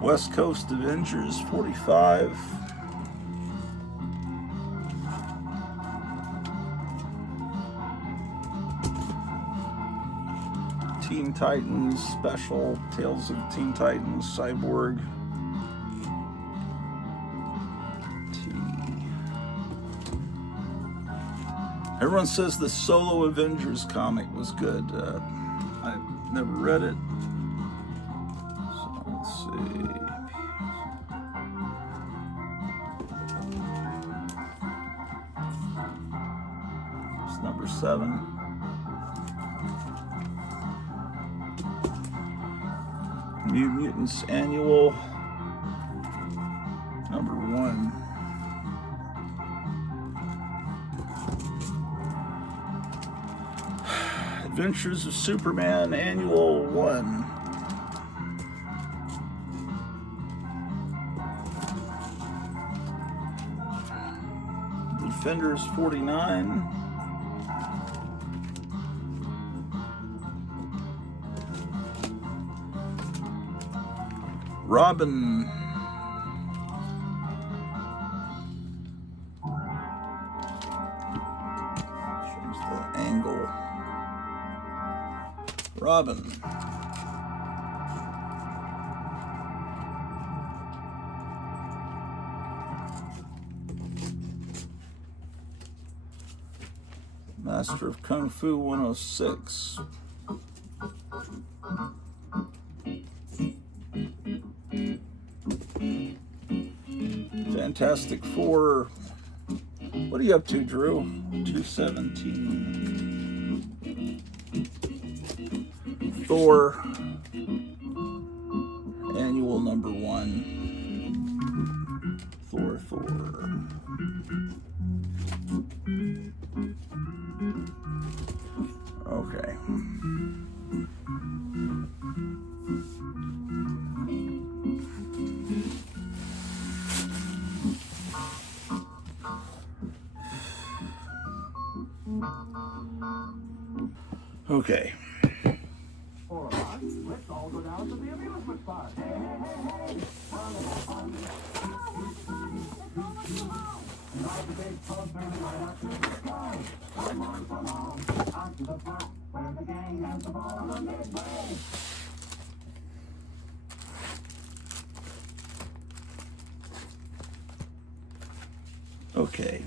West Coast Avengers 45. Teen Titans Special, Tales of Teen Titans, Cyborg. Everyone says the Solo Avengers comic was good. I've never read it. So let's see. It's number 7. New Mutants Annual, number 1. Adventures of Superman Annual 1. Defenders 49. Robin. Change the angle. Robin. Master of Kung Fu 106. Fantastic Four. What are you up to, Drew? 217. Thor. Annual number 1. Thor. Okay. Okay. For a lot, let's all go down to the amusement park. Hey. Ride the big coaster right up to the sky. Come on, out to the park where the gang has the ball on the midway. Okay.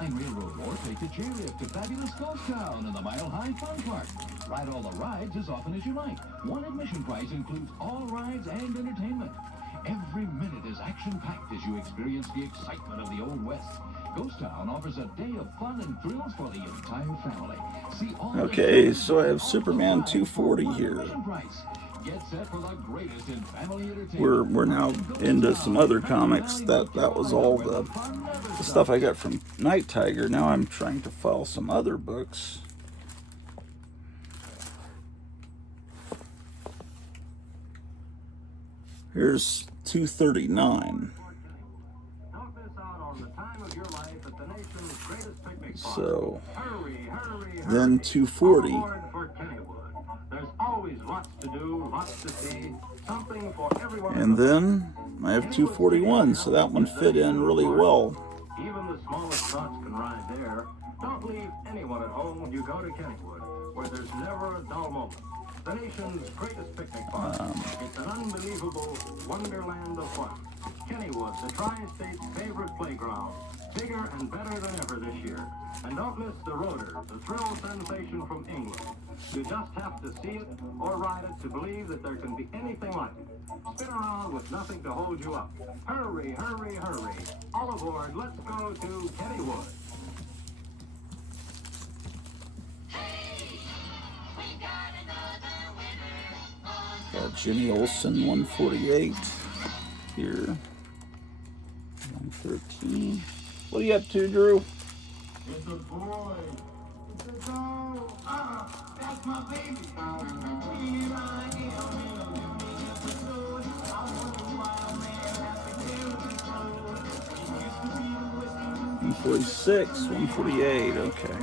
And Railroad War take the chairlift to fabulous Ghost Town in the Mile High Fun Park. Ride all the rides as often as you like. One admission price includes all rides and entertainment. Every minute is action-packed as you experience the excitement of the Old West. Ghost Town offers a day of fun and thrills for the entire family. See all Okay, so I have Superman 240 here. Get set for the greatest in family entertainment. We're now into some other comics. That was all the stuff I got from Night Tiger. Now I'm trying to file some other books. Here's 239. So then 240. There's always lots to do, lots to see, something for everyone. And then I have 241, so that one fit in really well. Even the smallest tots can ride there. Don't leave anyone at home when you go to Kennywood, where there's never a dull moment. The nation's greatest picnic park. It's an unbelievable wonderland of fun. Kennywood, the Tri-State's favorite playground. Bigger and better than ever this year. And don't miss the Rotor, the thrill sensation from England. You just have to see it or ride it to believe that there can be anything like it. Spin around with nothing to hold you up. Hurry, hurry, hurry. All aboard, let's go to Kennywood. Got Jimmy Olsen 148 here. 113. What are you up to, Drew? It's a boy. It's a girl. That's my baby. Here I am in a million episodes. I want a wild man, happy day. 146, 148, okay.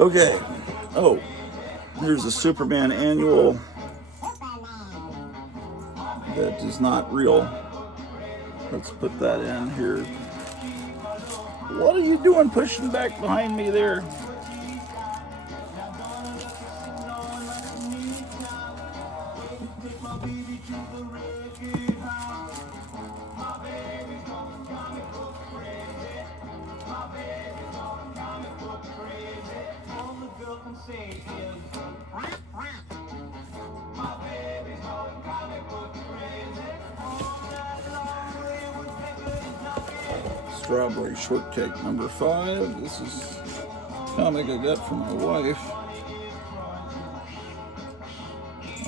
Okay, oh, here's a Superman annual that is not real. Let's put that in here. What are you doing pushing back behind me there? Strawberry Shortcake number 5. This is a comic I got from my wife.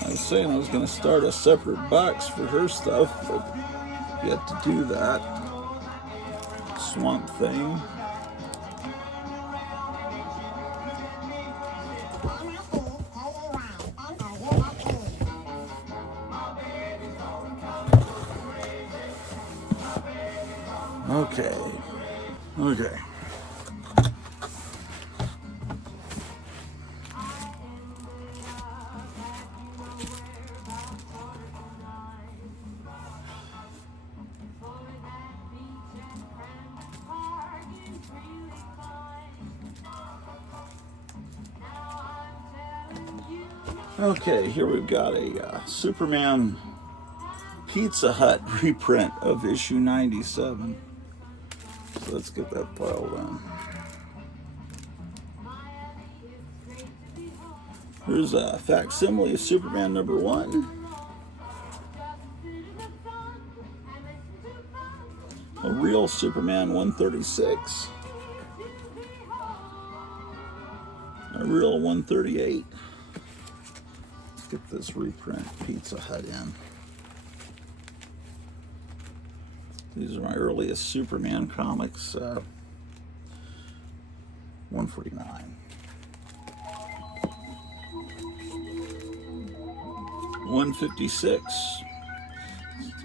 I was saying I was going to start a separate box for her stuff, but yet to do that. Swamp Thing. Okay. Okay, here we've got a Superman Pizza Hut reprint of issue 97. So let's get that piled in. Here's a facsimile of Superman number 1. A real Superman 136. A real 138. Let's get this reprint Pizza Hut in. These are my earliest Superman comics. 149. 156.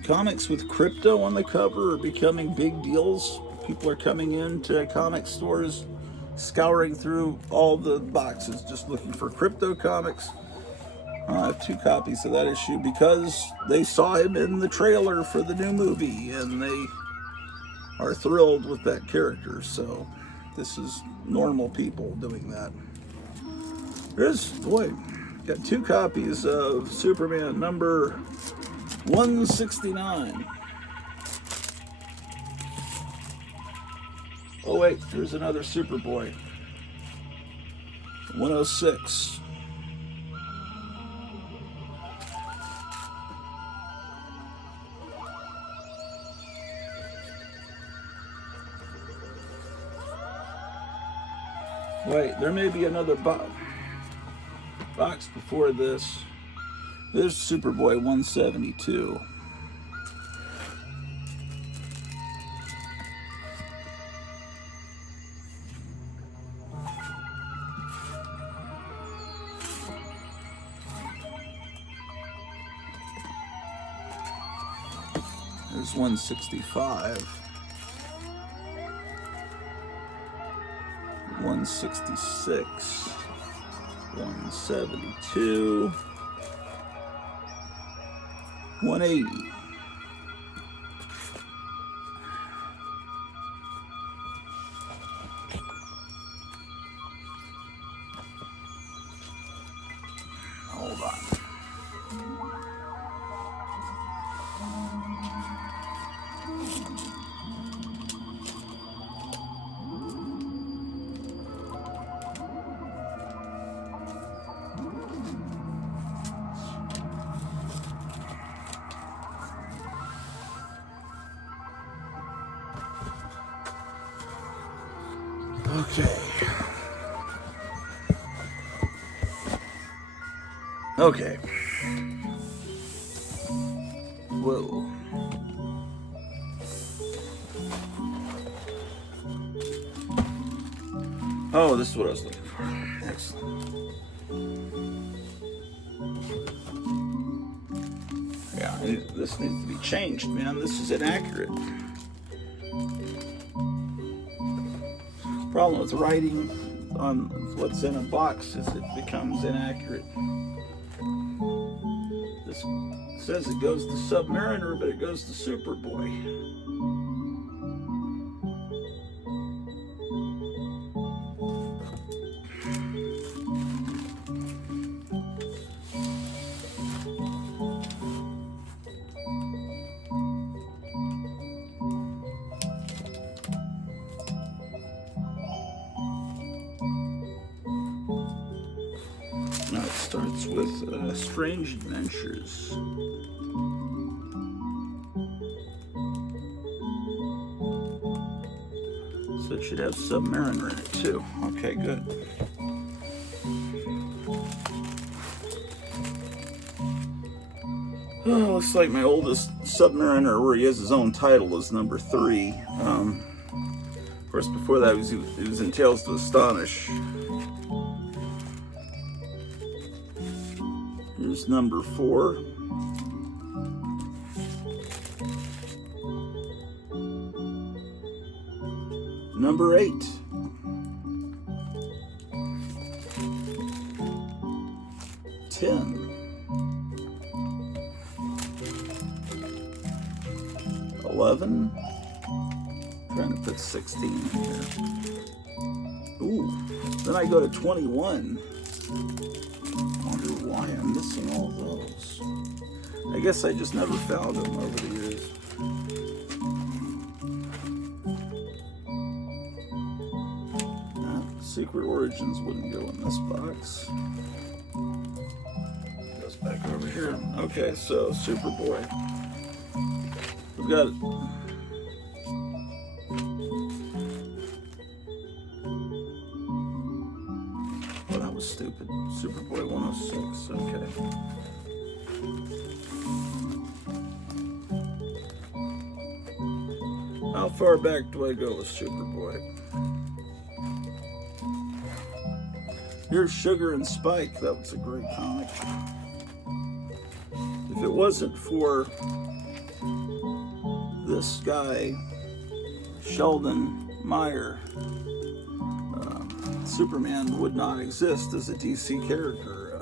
Comics with Krypto on the cover are becoming big deals. People are coming into comic stores, scouring through all the boxes, just looking for Krypto comics. I have 2 copies of that issue because they saw him in the trailer for the new movie and they are thrilled with that character. So this is normal people doing that. Got 2 copies of Superman number 169. Oh wait, there's another Superboy. 106. Wait, there may be another box before this. There's Superboy 172. There's 165. 166, 172, 180. Hold on. Okay. Whoa. Oh, this is what I was looking for. Excellent. Yeah, this needs to be changed, man. This is inaccurate. The problem with writing on what's in a box is it becomes inaccurate. This says it goes to Submariner, but it goes to Superboy. Now it starts with Strange Adventures. So it should have Submariner in it too. Okay, good. Oh, looks like my oldest Submariner, where he has his own title, is number 3. Of course, before that, he was in Tales to Astonish. Here's number 4. Number 8. $10. 11. Trying to put 16 in here. Ooh. Then I go to 21. Wonder why I'm missing all those. I guess I just never found them over the years. Secret Origins wouldn't go in this box. Goes back over here. Okay, so Superboy. We've got it. Well, that was stupid. Superboy 106. Okay. How far back do I go with Superboy? Here's Sugar and Spike. That was a great comic. If it wasn't for this guy, Sheldon Meyer, Superman would not exist as a DC character.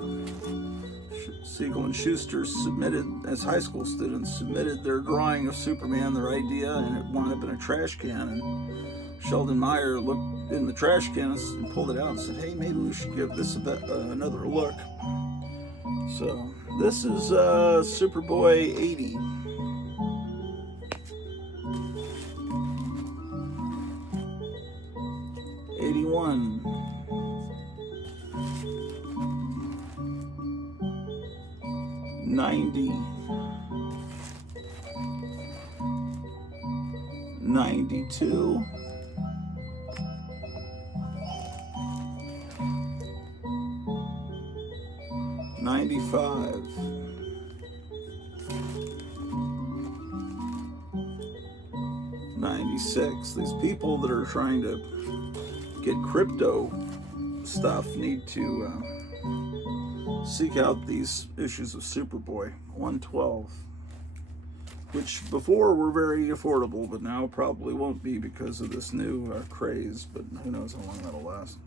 Siegel and Schuster submitted, as high school students, submitted their drawing of Superman, their idea, and it wound up in a trash can. And Sheldon Meyer looked in the trash can and pulled it out and said, "Hey, maybe we should give this another look." So this is Superboy 80. '81. 90. 92. 95. 96. These people that are trying to get crypto stuff need to seek out these issues of Superboy. 112. Which before were very affordable, but now probably won't be because of this new craze, but who knows how long that'll last.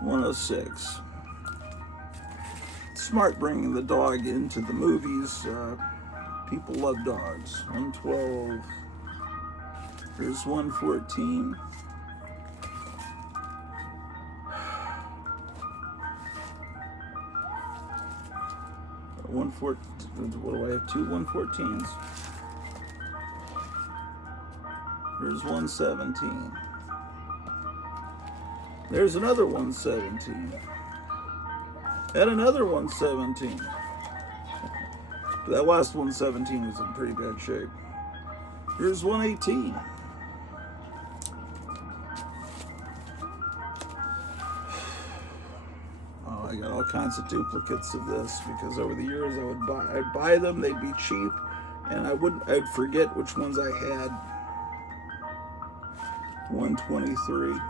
106. Smart bringing the dog into the movies. People love dogs. 112. Here's 114. 114. What do I have? 2 114s. Here's 117. There's another 117. And another 117. That last 117 was in pretty bad shape. Here's 118. Oh, I got all kinds of duplicates of this because over the years I'd buy them, they'd be cheap, and I'd forget which ones I had. 123.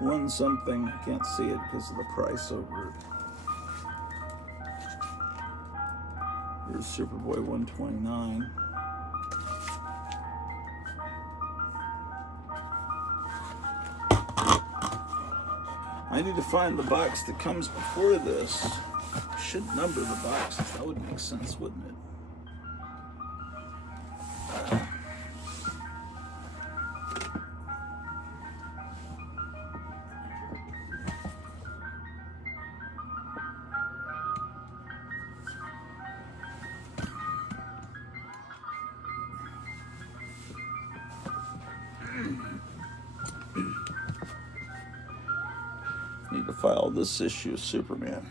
One something. I can't see it because of the price over it. Here's Superboy 129. I need to find the box that comes before this. I should number the boxes. That would make sense, wouldn't it? Need to file this issue of Superman.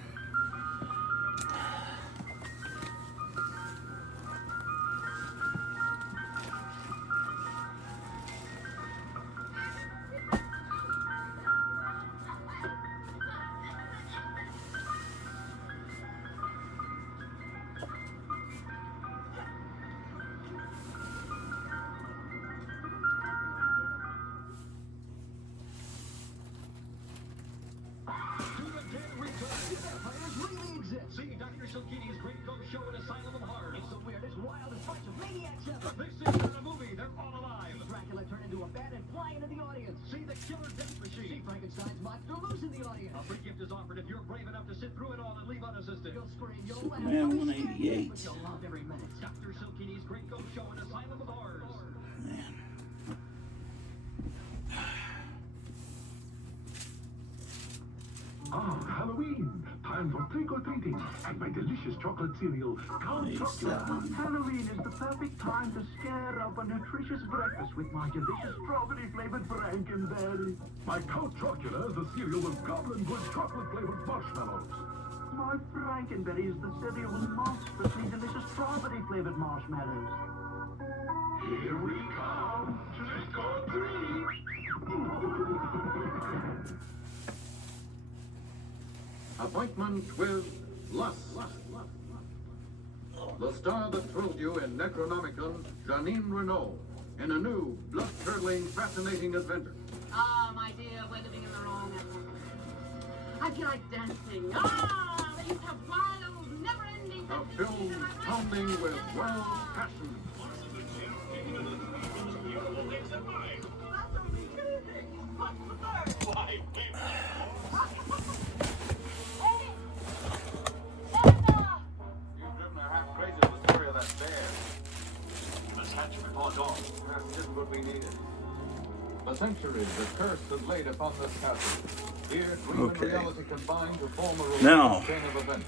See Dr. Silkini's Great Ghost Show in Asylum of Horrors. It's the weirdest, wildest bunch of maniacs ever. This is not a movie. They're all alive. See Dracula turn into a bat and fly into the audience. See the killer death machine. See Frankenstein's monster loose in the audience. A free gift is offered if you're brave enough to sit through it all and leave unassisted. You'll scream, you'll laugh, Man, you'll 188. but you'll love every minute. Dr. Silkini's Great Ghost Show in Asylum of Horrors. Man. Ah, Halloween! Time for trick-or-treating and my delicious chocolate cereal, Count Chocula. Halloween is the perfect time to scare up a nutritious breakfast with my delicious strawberry-flavored Frankenberry. My Count Chocula is the cereal with Goblin Good chocolate-flavored marshmallows. My Frankenberry is the cereal with monstrously delicious strawberry-flavored marshmallows. Here we come! Trick-or-treat! Appointment with Lust. The star that thrilled you in Necronomicon, Janine Renault, in a new, blood-curdling, fascinating adventure. Ah, my dear, we're living in the wrong epoch. I feel like dancing. Ah, they used to have wild, never-ending... A film pounding with wild passion. You've driven her half crazy with the story of that bear. Let's hatch before dawn. That isn't what we needed. For centuries, the curse had laid upon this castle. Here, dream Okay. and reality combine to form a Now. relentless chain of events.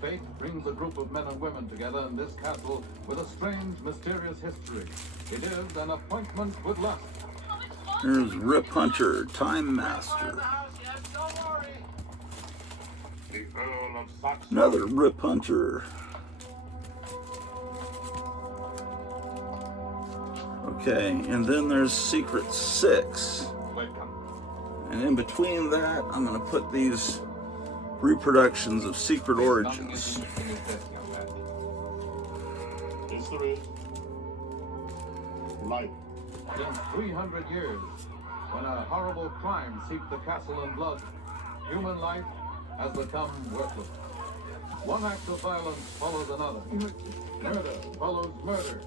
Fate brings a group of men and women together in this castle with a strange, mysterious history. It is an appointment with lust. Here's Rip Hunter, Time Master. The Earl of Saxon. Another Rip Hunter. Okay, and then there's Secret 6. Welcome. And in between that, I'm going to put these reproductions of Secret Origins. History. Life. In 300 years, when a horrible crime seeped the castle in blood, human life has become worthless. One act of violence follows another. Murder follows murder.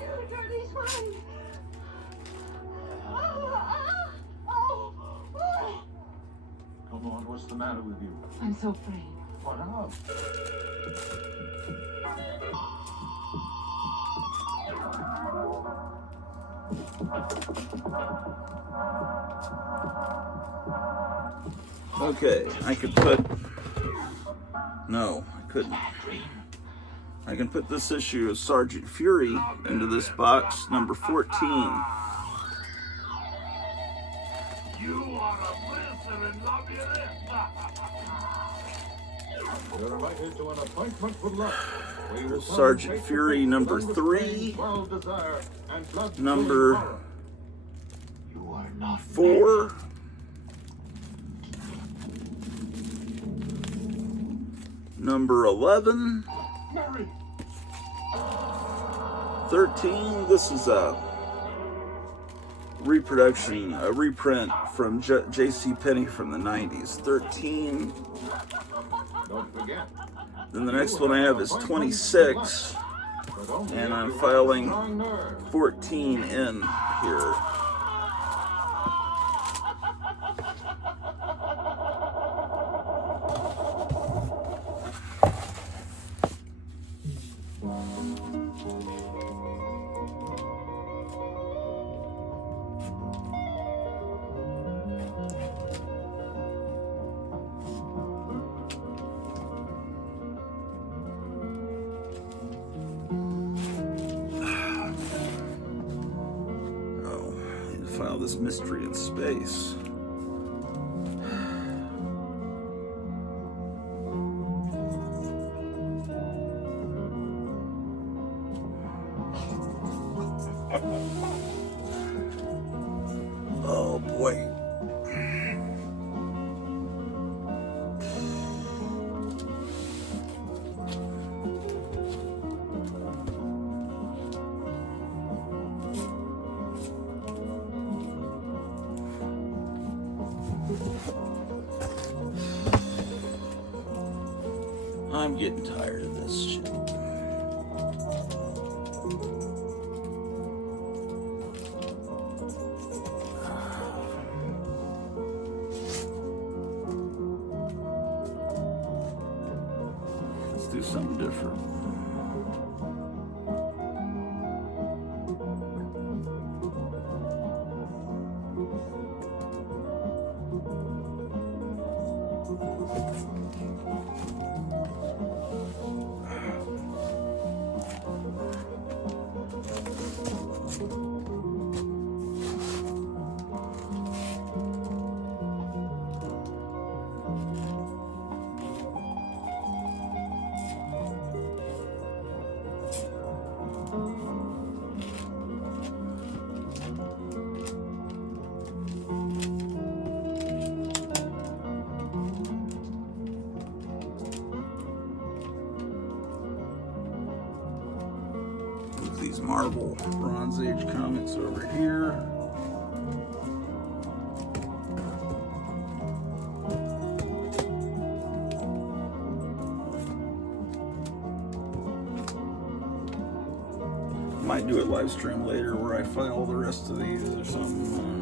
You dirty swine! Come on, what's the matter with you? I'm so afraid. What up? Okay, I could put... No, I couldn't. I can put this issue of Sergeant Fury into this box, number 14. You are a blister and love you this. You're invited to an appointment with lust. where you will find Sergeant face to Fury, face number with 3. wild desire and blood-curdling Number horror. You are not 4. Number 11. Mary. 13. This is a reproduction, a reprint from J.C. Penney from the 90s. 13. Don't forget. Then the next one I have is 26, and I'm filing 14 in here. File this mystery in space. Oh boy. I'm getting tired of this shit. Let's do something different. These Marvel Bronze Age comics over here. Might do a live stream later where I file the rest of these or something.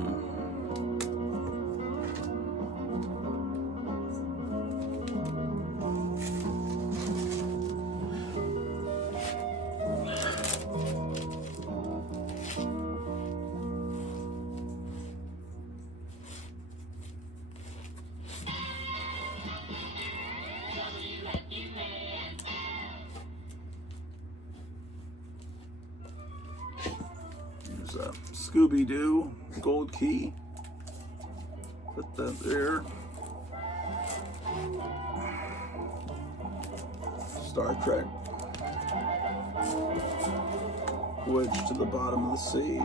There's a Scooby-Doo gold key. Put that there. Star Trek. Wedge to the bottom of the sea.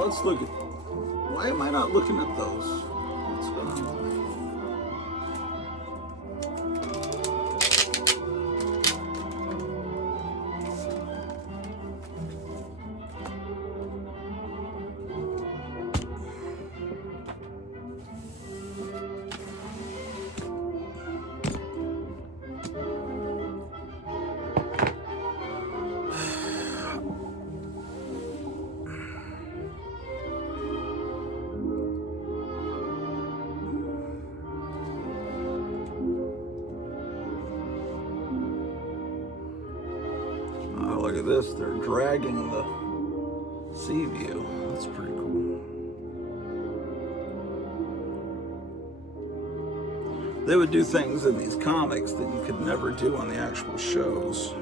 Let's look at. Why am I not looking at those? What's going on? Look at this, they're dragging the sea view. That's pretty cool. They would do things in these comics that you could never do on the actual shows.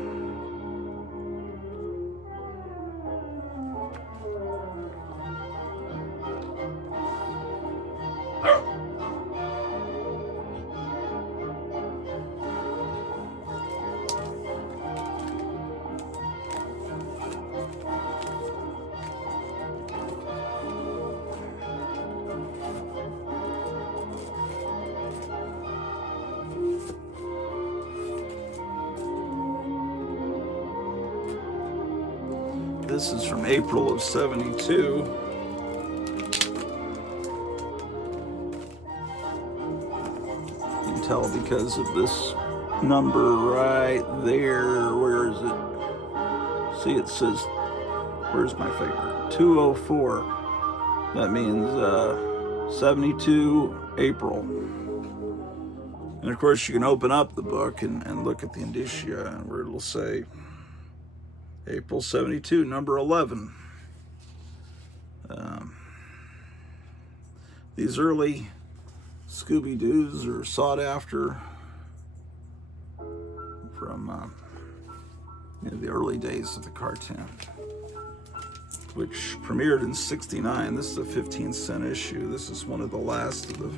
This is from April of '72. You can tell because of this number right there. Where is it? See, it says, where's my finger? 204. That means 72 April. And of course, you can open up the book and look at the indicia, where it'll say April '72, number 11. These early Scooby-Doos are sought after from the early days of the cartoon, which premiered in '69. This is a 15-cent issue. This is one of the last of the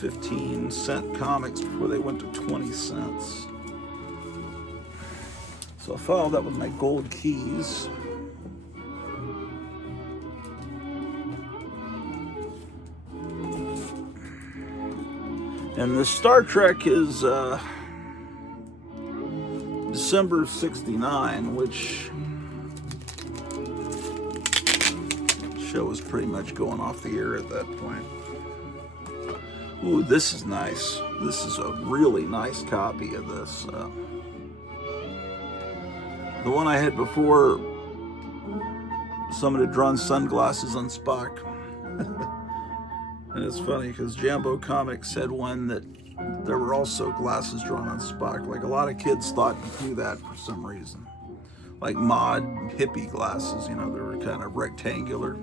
15-cent comics before they went to 20 cents. So I followed that with my gold keys. And the Star Trek is December of '69, which show was pretty much going off the air at that point. Ooh, this is nice. This is a really nice copy of this. The one I had before, someone had drawn sunglasses on Spock. And it's funny because Jambo Comics had one that there were also glasses drawn on Spock. Like a lot of kids thought to do that for some reason. Like mod hippie glasses, they were kind of rectangular.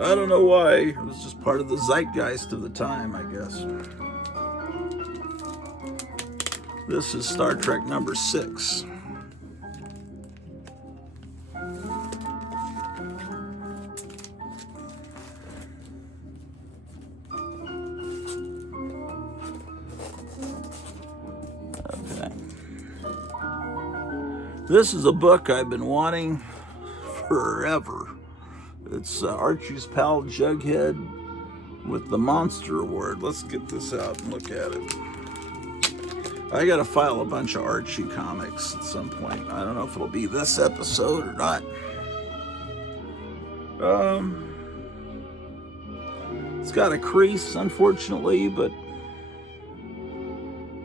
I don't know why. It was just part of the zeitgeist of the time, I guess. This is Star Trek number 6. Okay. This is a book I've been wanting forever. It's Archie's Pal Jughead with the Monster Award. Let's get this out and look at it. I gotta file a bunch of Archie comics at some point. I don't know if it'll be this episode or not. It's got a crease, unfortunately, but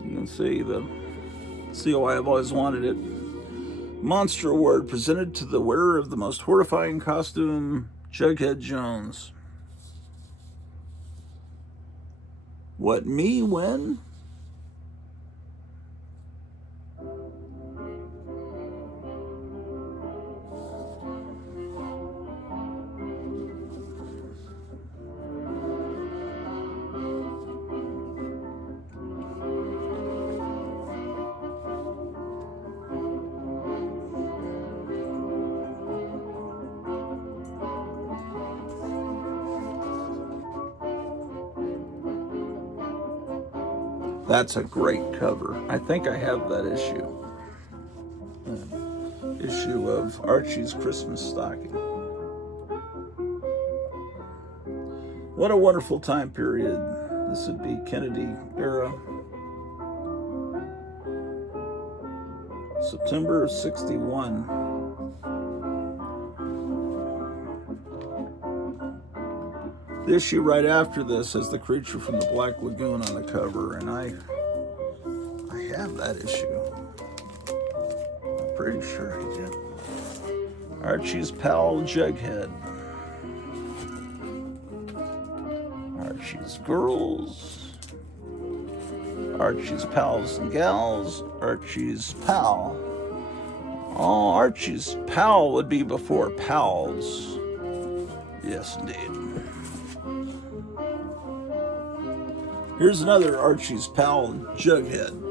you can see why I've always wanted it. Monster Award presented to the wearer of the most horrifying costume, Jughead Jones. What, me? When? That's a great cover. I think I have that issue. Issue of Archie's Christmas Stocking. What a wonderful time period. This would be Kennedy era. September of '61. The issue right after this has the creature from the Black Lagoon on the cover, and I have that issue. I'm pretty sure I do. Archie's Pal Jughead. Archie's Girls. Archie's Pals and Gals. Archie's Pal. Oh, Archie's Pal would be before Pals. Yes, indeed. Here's another Archie's Pal Jughead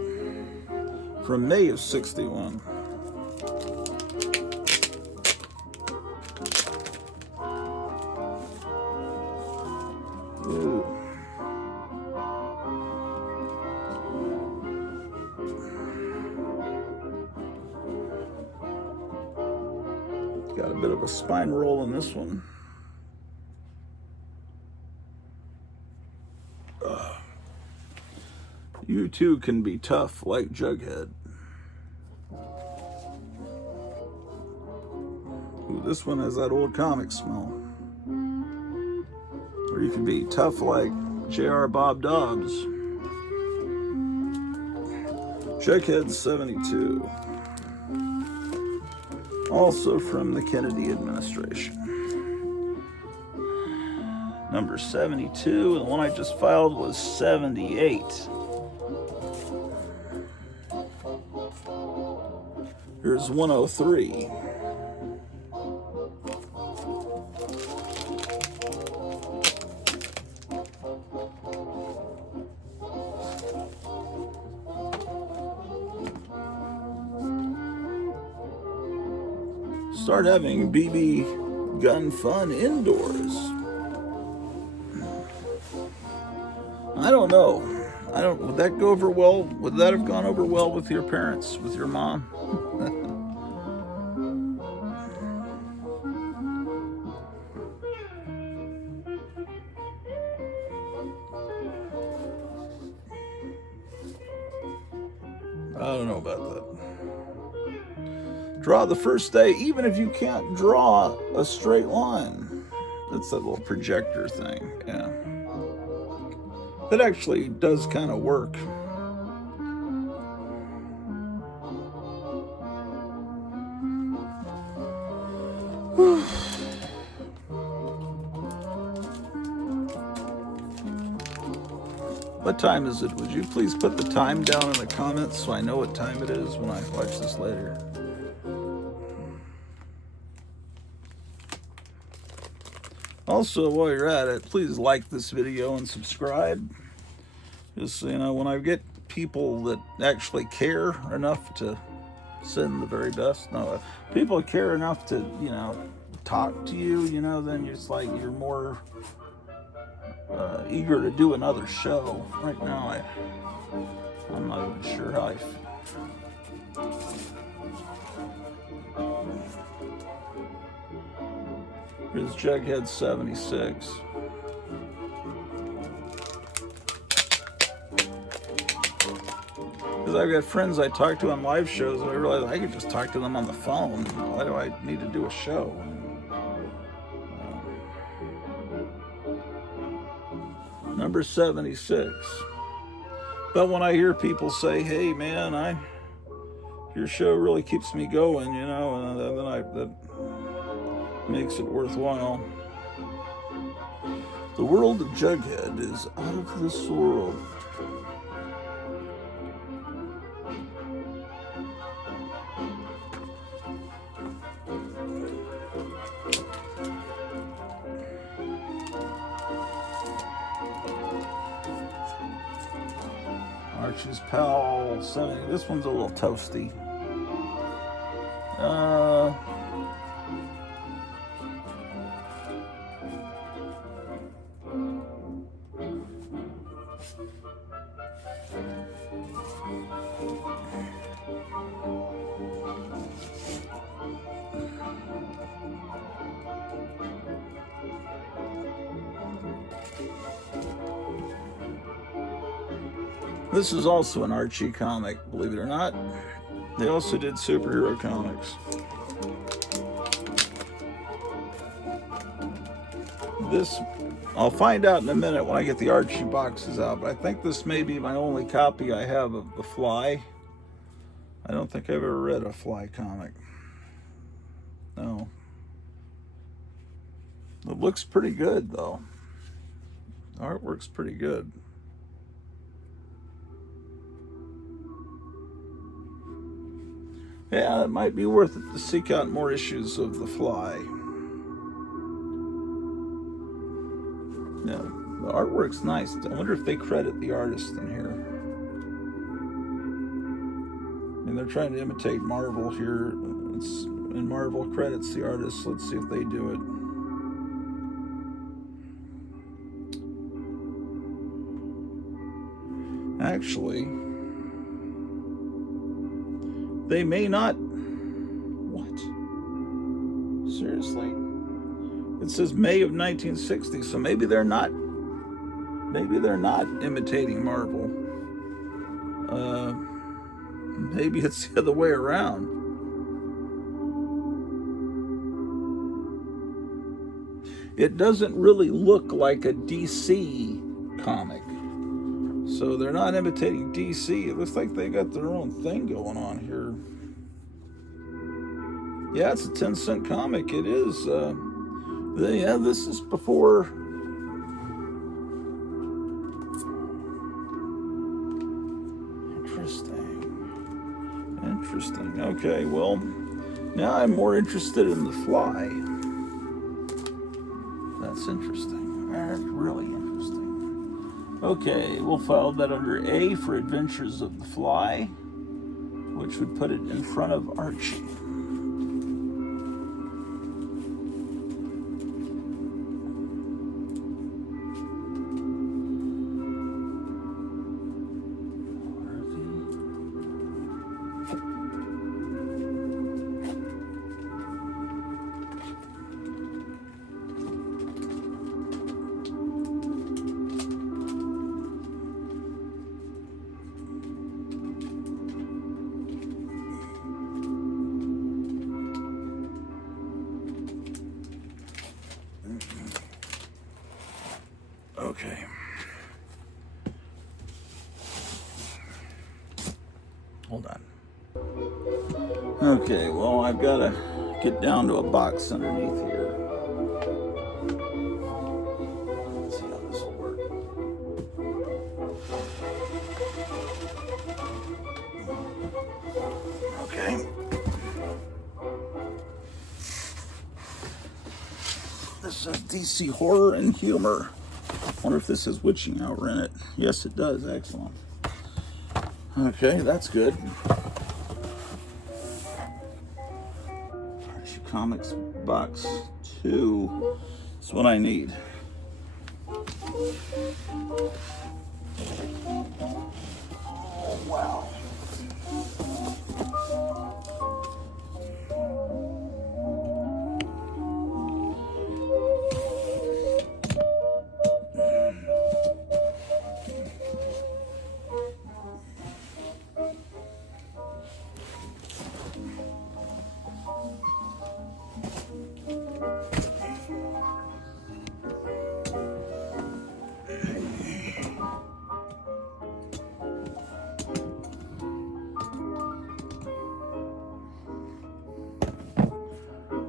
from May of '61. Ooh. Got a bit of a spine roll in this one. You too can be tough like Jughead. Ooh, this one has that old comic smell. Or you can be tough like J.R. Bob Dobbs. Jughead 72. Also from the Kennedy administration. Number 72, and the one I just filed was 78. Here's 103. Start having BB gun fun indoors. I don't know. Would that go over well? Would that have gone over well with your parents, with your mom? I don't know about that. Draw the first day, even if you can't draw a straight line. That's that little projector thing, yeah. That actually does kind of work. What time is it? Would you please put the time down in the comments so I know what time it is when I watch this later? Also, while you're at it, please like this video and subscribe. Just so you know, when I get people that actually care enough to send the very best, no, people care enough to, you know, talk to you, you know, then it's like you're more eager to do another show. Right now, I'm not even sure how I feel. Here's Jughead 76. Because I've got friends I talk to on live shows, and I realize I could just talk to them on the phone. Why do I need to do a show? Number 76. But when I hear people say, "Hey, man, your show really keeps me going," you know, then that makes it worthwhile. The world of Jughead is out of this world. Archie's Pal 70. This one's a little toasty. This is also an Archie comic, believe it or not. They also did superhero comics. This, I'll find out in a minute when I get the Archie boxes out, but I think this may be my only copy I have of The Fly. I don't think I've ever read a Fly comic. No. It looks pretty good, though. The artwork's pretty good. Yeah, it might be worth it to seek out more issues of The Fly. Yeah, the artwork's nice. I wonder if they credit the artist in here. I mean, they're trying to imitate Marvel here. It's in Marvel credits the artist. Let's see if they do it. Actually, they may not. What? Seriously? It says May of 1960, so maybe they're not. Maybe they're not imitating Marvel. Maybe it's the other way around. it doesn't really look like a DC comic. So they're not imitating DC. It looks like they got their own thing going on here. Yeah, it's a 10-cent comic. It is. Yeah, this is before. Interesting. Okay, well, now I'm more interested in The Fly. That's interesting. That's really interesting. Okay, we'll file that under A for Adventures of The Fly, which would put it in front of Archie. Okay. Hold on. Okay, well, I've got to get down to a box underneath here. Let's see how this will work. Okay. This is DC Horror and Humor. I wonder if this has Witching Hour in it. Yes, it does. Excellent. Okay, that's good. Archie Comics Box 2 is what I need. Oh, wow.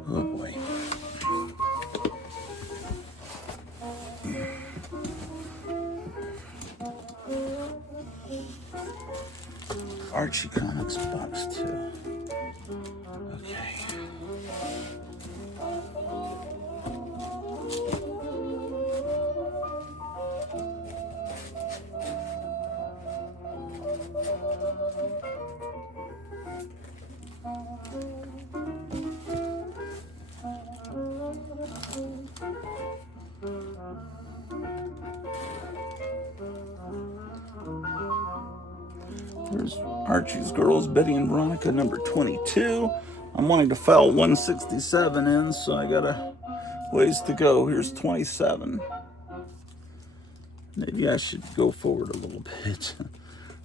Oh boy. Archie Comics Box 2. Okay. Here's Archie's Girls, Betty and Veronica, number 22. I'm wanting to file 167 in, so I got a ways to go. Here's 27. Maybe I should go forward a little bit.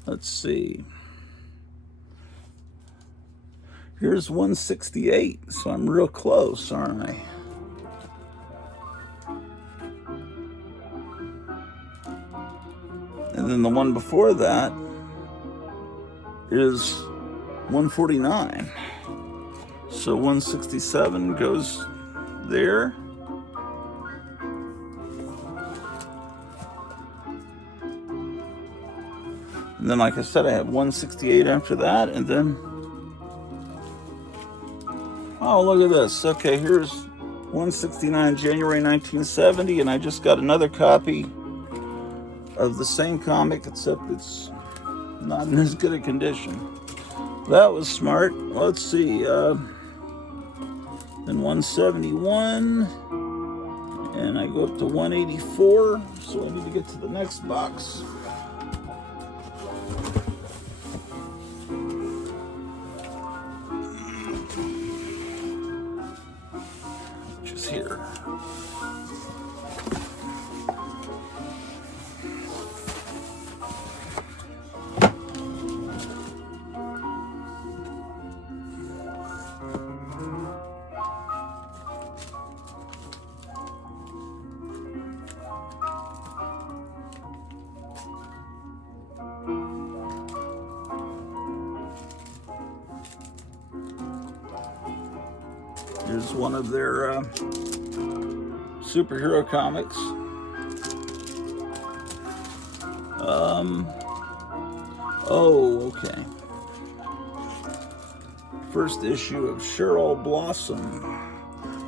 Let's see. Here's 168, so I'm real close, aren't I? And then the one before that is 149. So 167 goes there. And then, like I said, I have 168 after that, and then, oh, look at this. Okay, here's 169, January 1970, and I just got another copy of the same comic, except it's not in as good a condition. That was smart. Let's see. Then 171, and I go up to 184, so I need to get to the next box. Which is here. Here's one of their superhero comics. Oh, okay. First issue of Cheryl Blossom.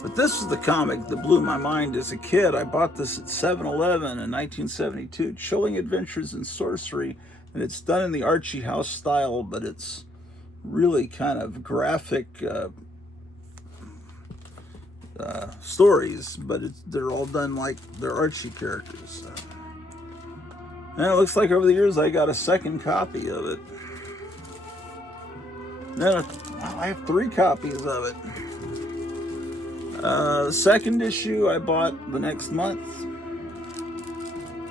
But this is the comic that blew my mind as a kid. I bought this at 7-Eleven in 1972. Chilling Adventures in Sorcery. And it's done in the Archie House style, but it's really kind of graphic stories. But they're all done like they're Archie characters. And it looks like over the years I got a second copy of it. Then I have 3 copies of it. The second issue I bought the next month.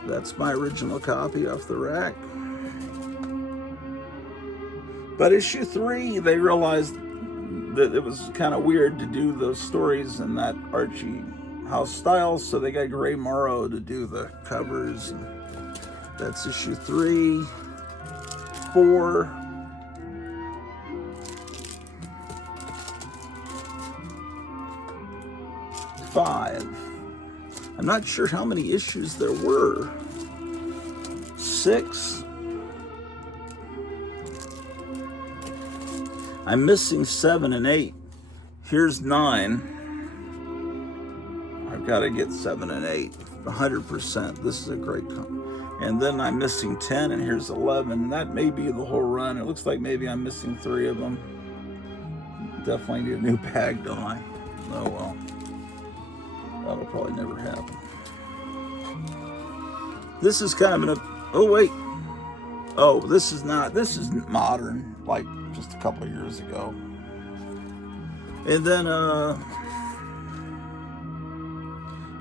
That's my original copy off the rack. But issue 3, they realized that it was kind of weird to do those stories in that Archie House style, so they got Gray Morrow to do the covers. And that's issue 3, 4, 5. I'm not sure how many issues there were. 6. I'm missing 7 and 8. Here's 9. I've got to get 7 and 8. 100%. This is a great comic. And then I'm missing 10, and here's 11. That may be the whole run. It looks like maybe I'm missing 3 of them. Definitely need a new bag, don't I? Oh well. That'll probably never happen. This is kind of oh wait. Oh, this is modern, like just a couple of years ago. And then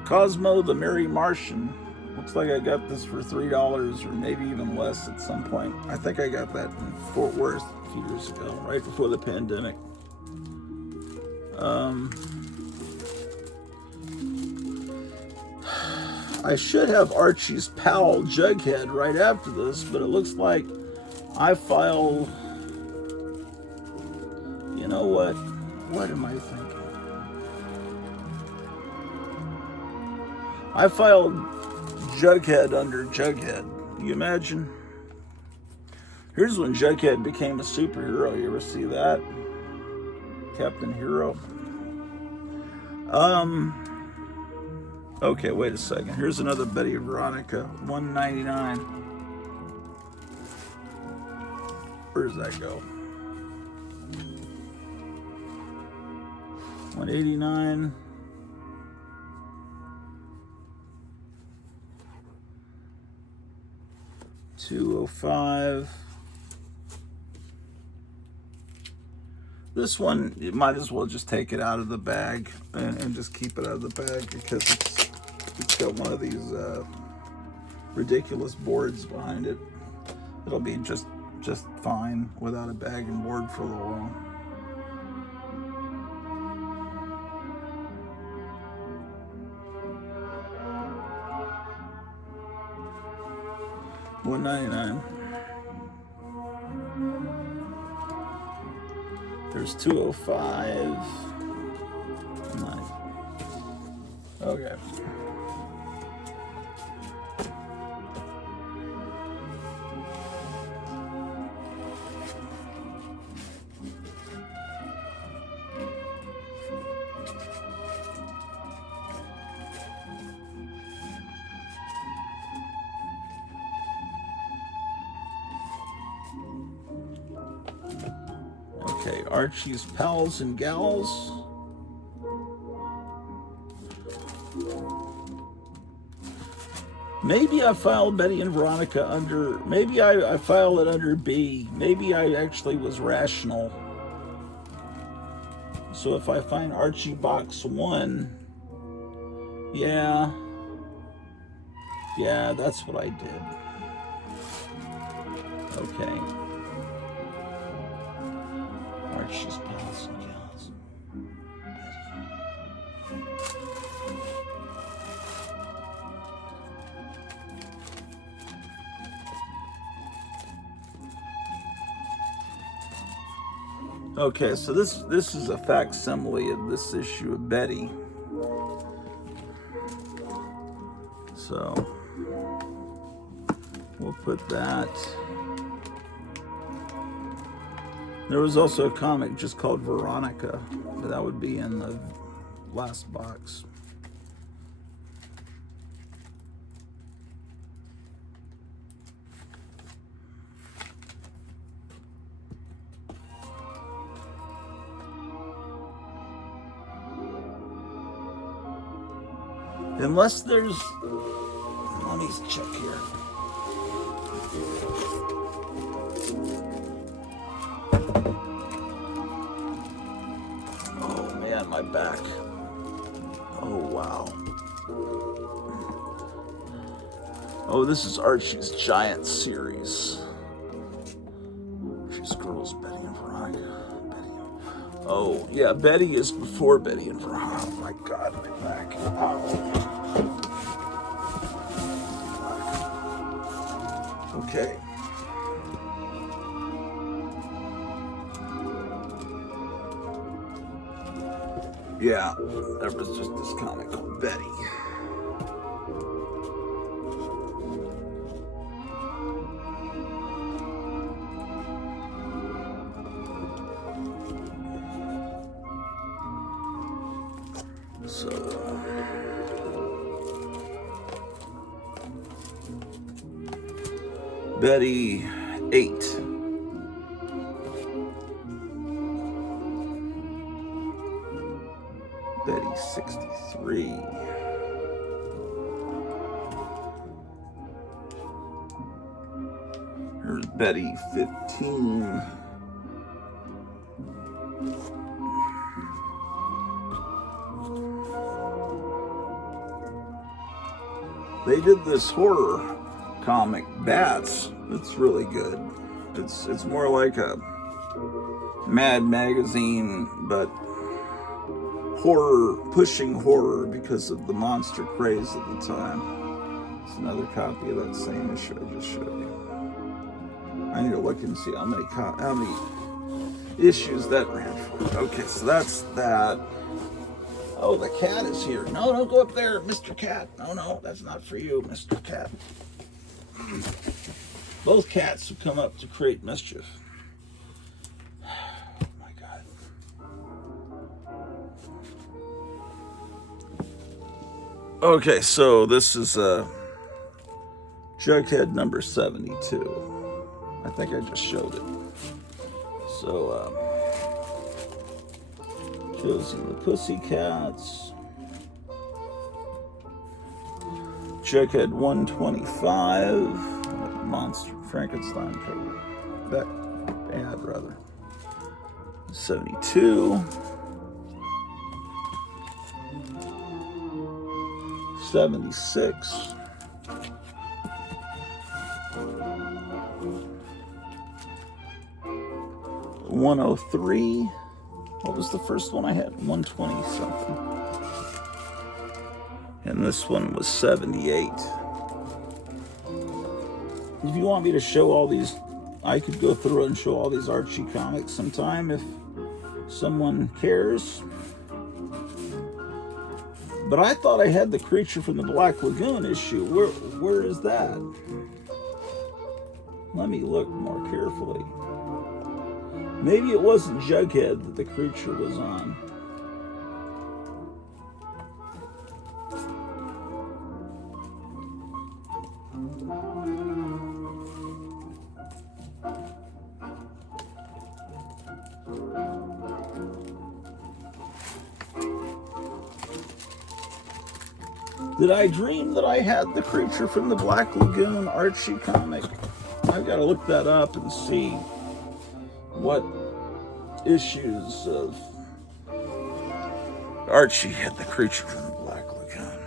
Cosmo the Merry Martian. Looks like I got this for $3 or maybe even less at some point. I think I got that in Fort Worth a few years ago, right before the pandemic. I should have Archie's pal Jughead right after this, but it looks like I filed... You know what? What am I thinking? I filed Jughead under Jughead. Can you imagine? Here's when Jughead became a superhero. You ever see that? Captain Hero. Okay, wait a second. Here's another Betty and Veronica, $1.99. Where does that go? $1.89. $2.05. This one, you might as well just take it out of the bag and just keep it out of the bag because it's got one of these ridiculous boards behind it. It'll be just fine without a bag and board for a little while. $1.99. There's $2.05. Nice. Okay. Okay, Archie's Pals and Gals. Maybe I filed Betty and Veronica under, maybe I filed it under B. Maybe I actually was rational. So if I find Archie Box 1, yeah, that's what I did. Okay. Archie's Pals and Gals. Okay, so this is a facsimile of this issue of Betty. So we'll put that. There was also a comic just called Veronica, but that would be in the last box. Unless there's, let me check here. Oh man, my back. Oh wow. Oh, this is Archie's Giant series. She's girls, Betty and Veronica. Oh yeah, Betty is before Betty and Veronica. Oh my God, my back. Ow. Okay. Yeah, there was just this comic called Betty. So, Betty 8. Betty 63. Here's Betty 15. They did this horror comic, Bats. It's really good. It's more like a Mad Magazine, but horror, pushing horror because of the monster craze at the time. It's another copy of that same issue I just showed you. I need to look and see how many issues that ran for. Okay, so that's that. Oh, the cat is here. No, don't go up there, Mr. Cat. No, that's not for you, Mr. Cat. Both cats have come up to create mischief. Oh my God. Okay, so this is Jughead number 72. I think I just showed it. So, Josie and the Pussycats. Jughead 125. Monster Frankenstein cover. Bad, rather. 72. 76. 103. What was the first one I had? 120 something. And this one was 78. If you want me to show all these, I could go through and show all these Archie comics sometime if someone cares. But I thought I had the Creature from the Black Lagoon issue. Where is that? Let me look more carefully. Maybe it wasn't Jughead that the Creature was on. Did I dream that I had the Creature from the Black Lagoon Archie comic? I've got to look that up and see what issues of Archie had the Creature from the Black Lagoon.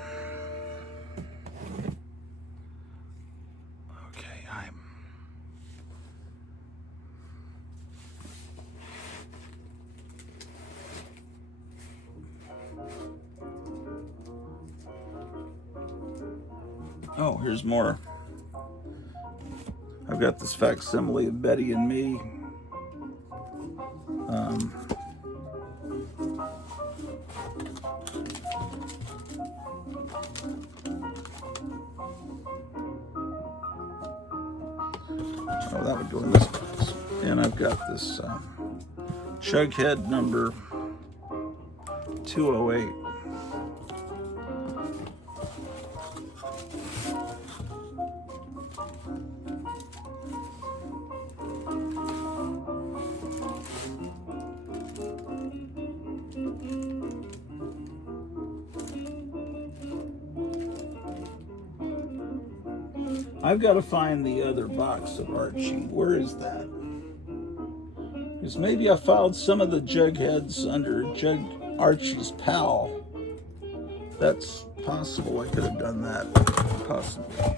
Okay, oh, here's more. I've got this facsimile of Betty and Me. Oh, that would go in this box. And I've got this Jughead number 208. I've got to find the other box of Archie. Where is that? Because maybe I filed some of the Jugheads under Archie's Pal. That's possible. I could have done that. Possibly.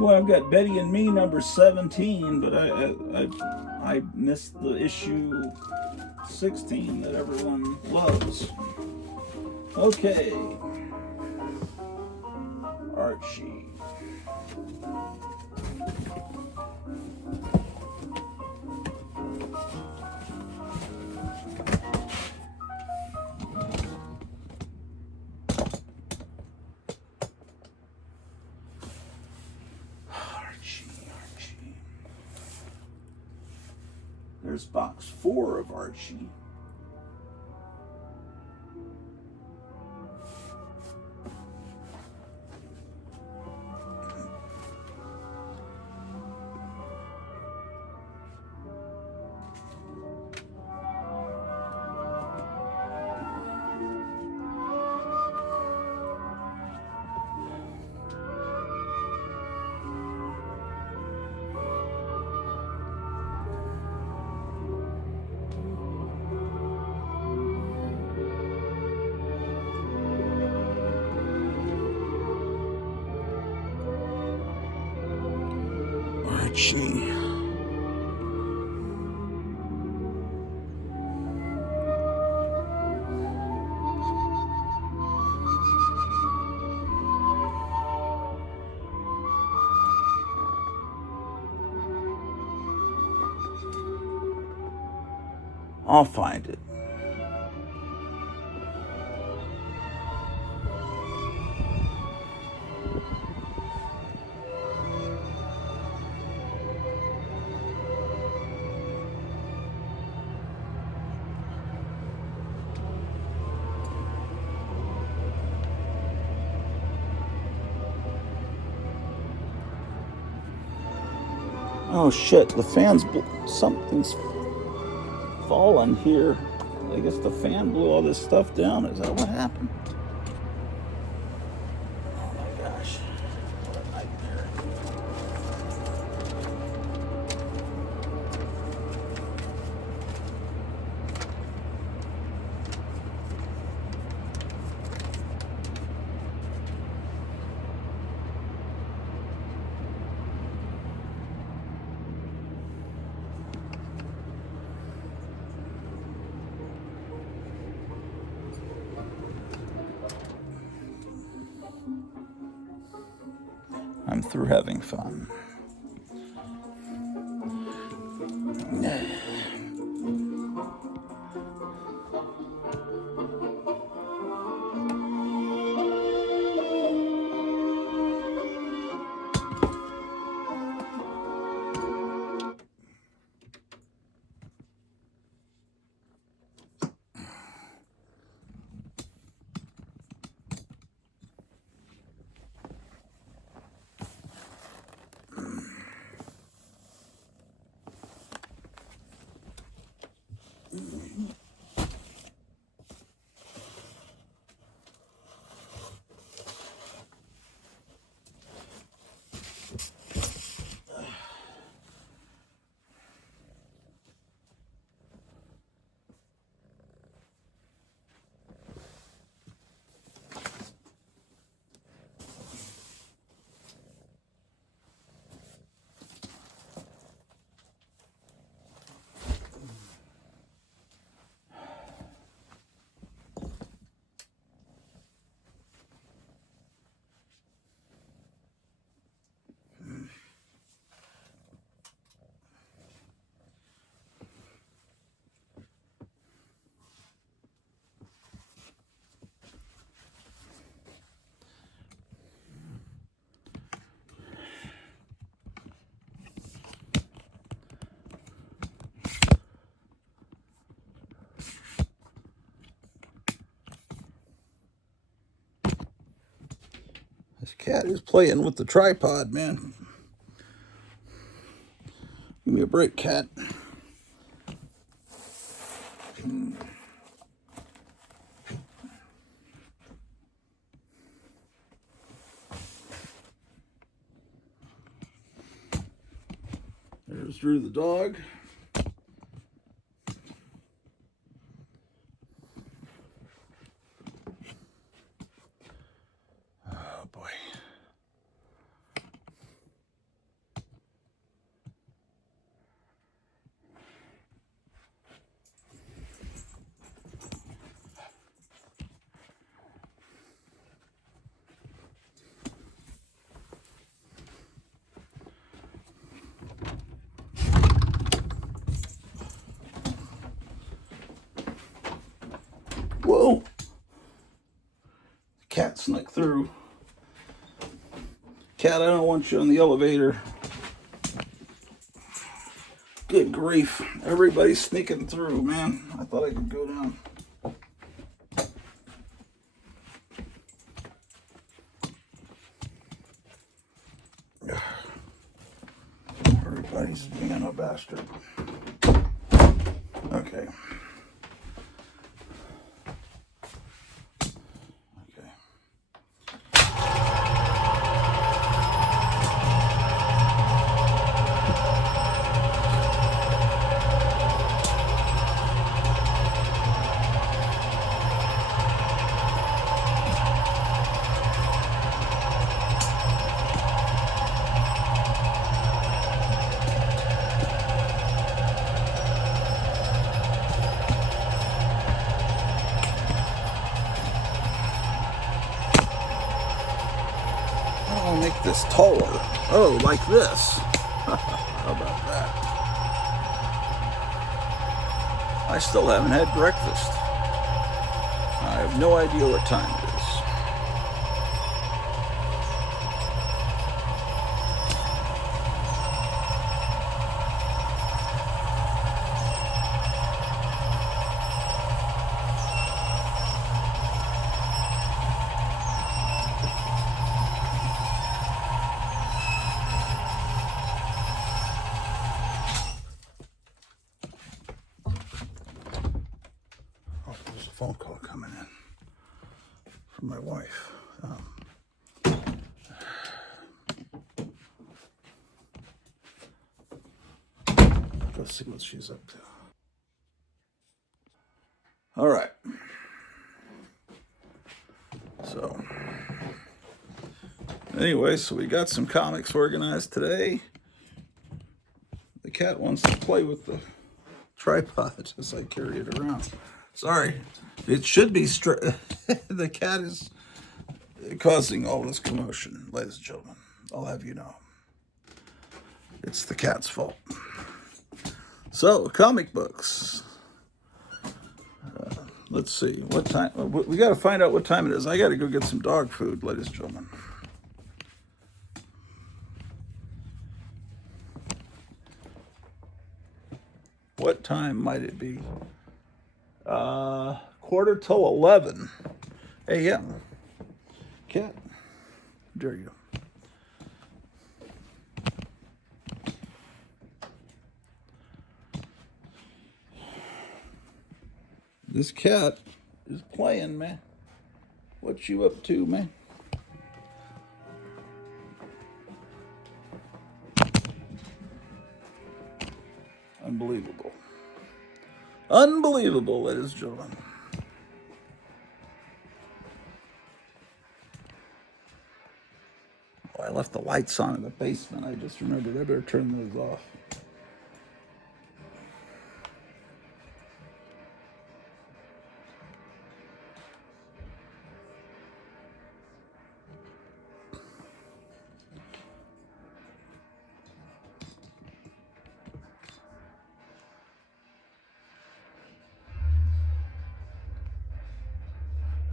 Well, I've got Betty and Me number 17, but I missed the issue 16 that everyone loves. Okay. Archie. There's box 4 of Archie. Archie. I'll find it. Oh shit, the fan's something's fallen here. I guess the fan blew all this stuff down. Is that what happened? Oh my gosh. What a nightmare. I'm through having fun. Cat is playing with the tripod, man. Give me a break, cat. There's Drew the dog. Oh boy. Whoa! The cat snuck through. Cat, I don't want you on the elevator. Good grief. Everybody's sneaking through, man. I thought I could go down. Everybody's being a bastard. Okay. I'll make this taller. Oh, like this. How about that? I still haven't had breakfast. I have no idea what time it is. There's a phone call coming in from my wife. Let's see what she's up to. All right. So, anyway, so we got some comics organized today. The cat wants to play with the tripod as I carry it around. Sorry, it should be straight. The cat is causing all this commotion, ladies and gentlemen. I'll have you know. It's the cat's fault. So, comic books. Let's see, what time? We got to find out what time it is. I got to go get some dog food, ladies and gentlemen. What time might it be? 11:15 a.m. Cat, dare you? This cat is playing, man. What you up to, man? Unbelievable. Unbelievable, ladies and gentlemen. Oh, I left the lights on in the basement. I just remembered I better turn those off.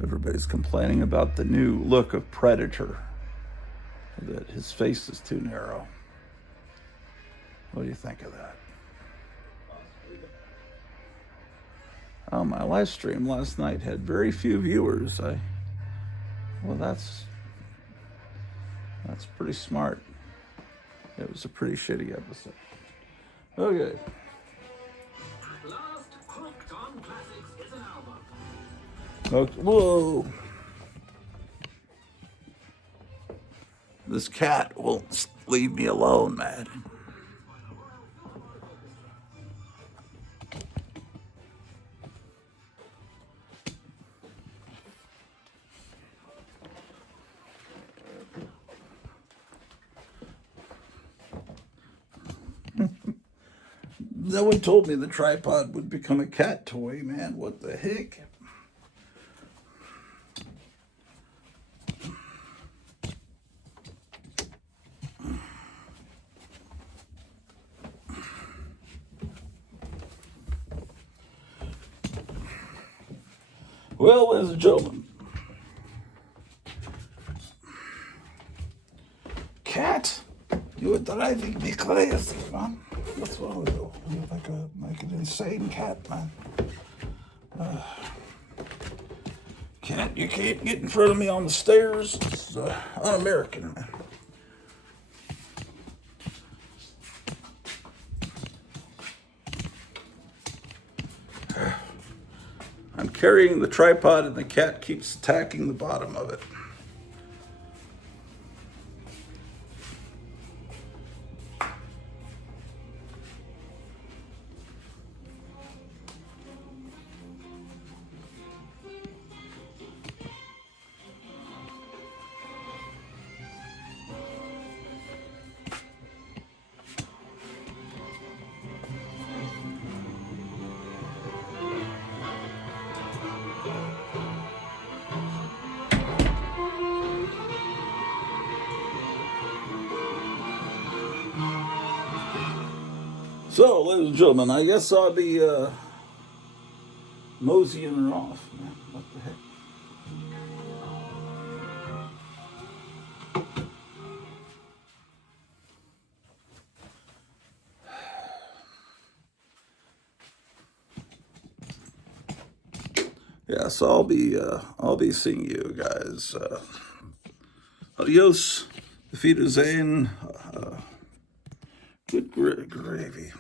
Everybody's complaining about the new look of Predator, that his face is too narrow. What do you think of that? Oh, my live stream last night had very few viewers. Well, that's That's pretty smart. It was a pretty shitty episode. Okay. At last, Hooked on Classics is an album. Okay. Whoa. This cat won't leave me alone, man. No one told me the tripod would become a cat toy, man. What the heck? Well, ladies and gentlemen, cat, you are driving me crazy, man. What's wrong with you? You're like an insane cat, man. Cat, you can't get in front of me on the stairs. It's un-American, man. I'm carrying the tripod and the cat keeps attacking the bottom of it. So, ladies and gentlemen, I guess I'll be moseying her off, man. What the heck? Yeah, so I'll be seeing you guys. Adios, Auf Wiedersehen. Good gravy.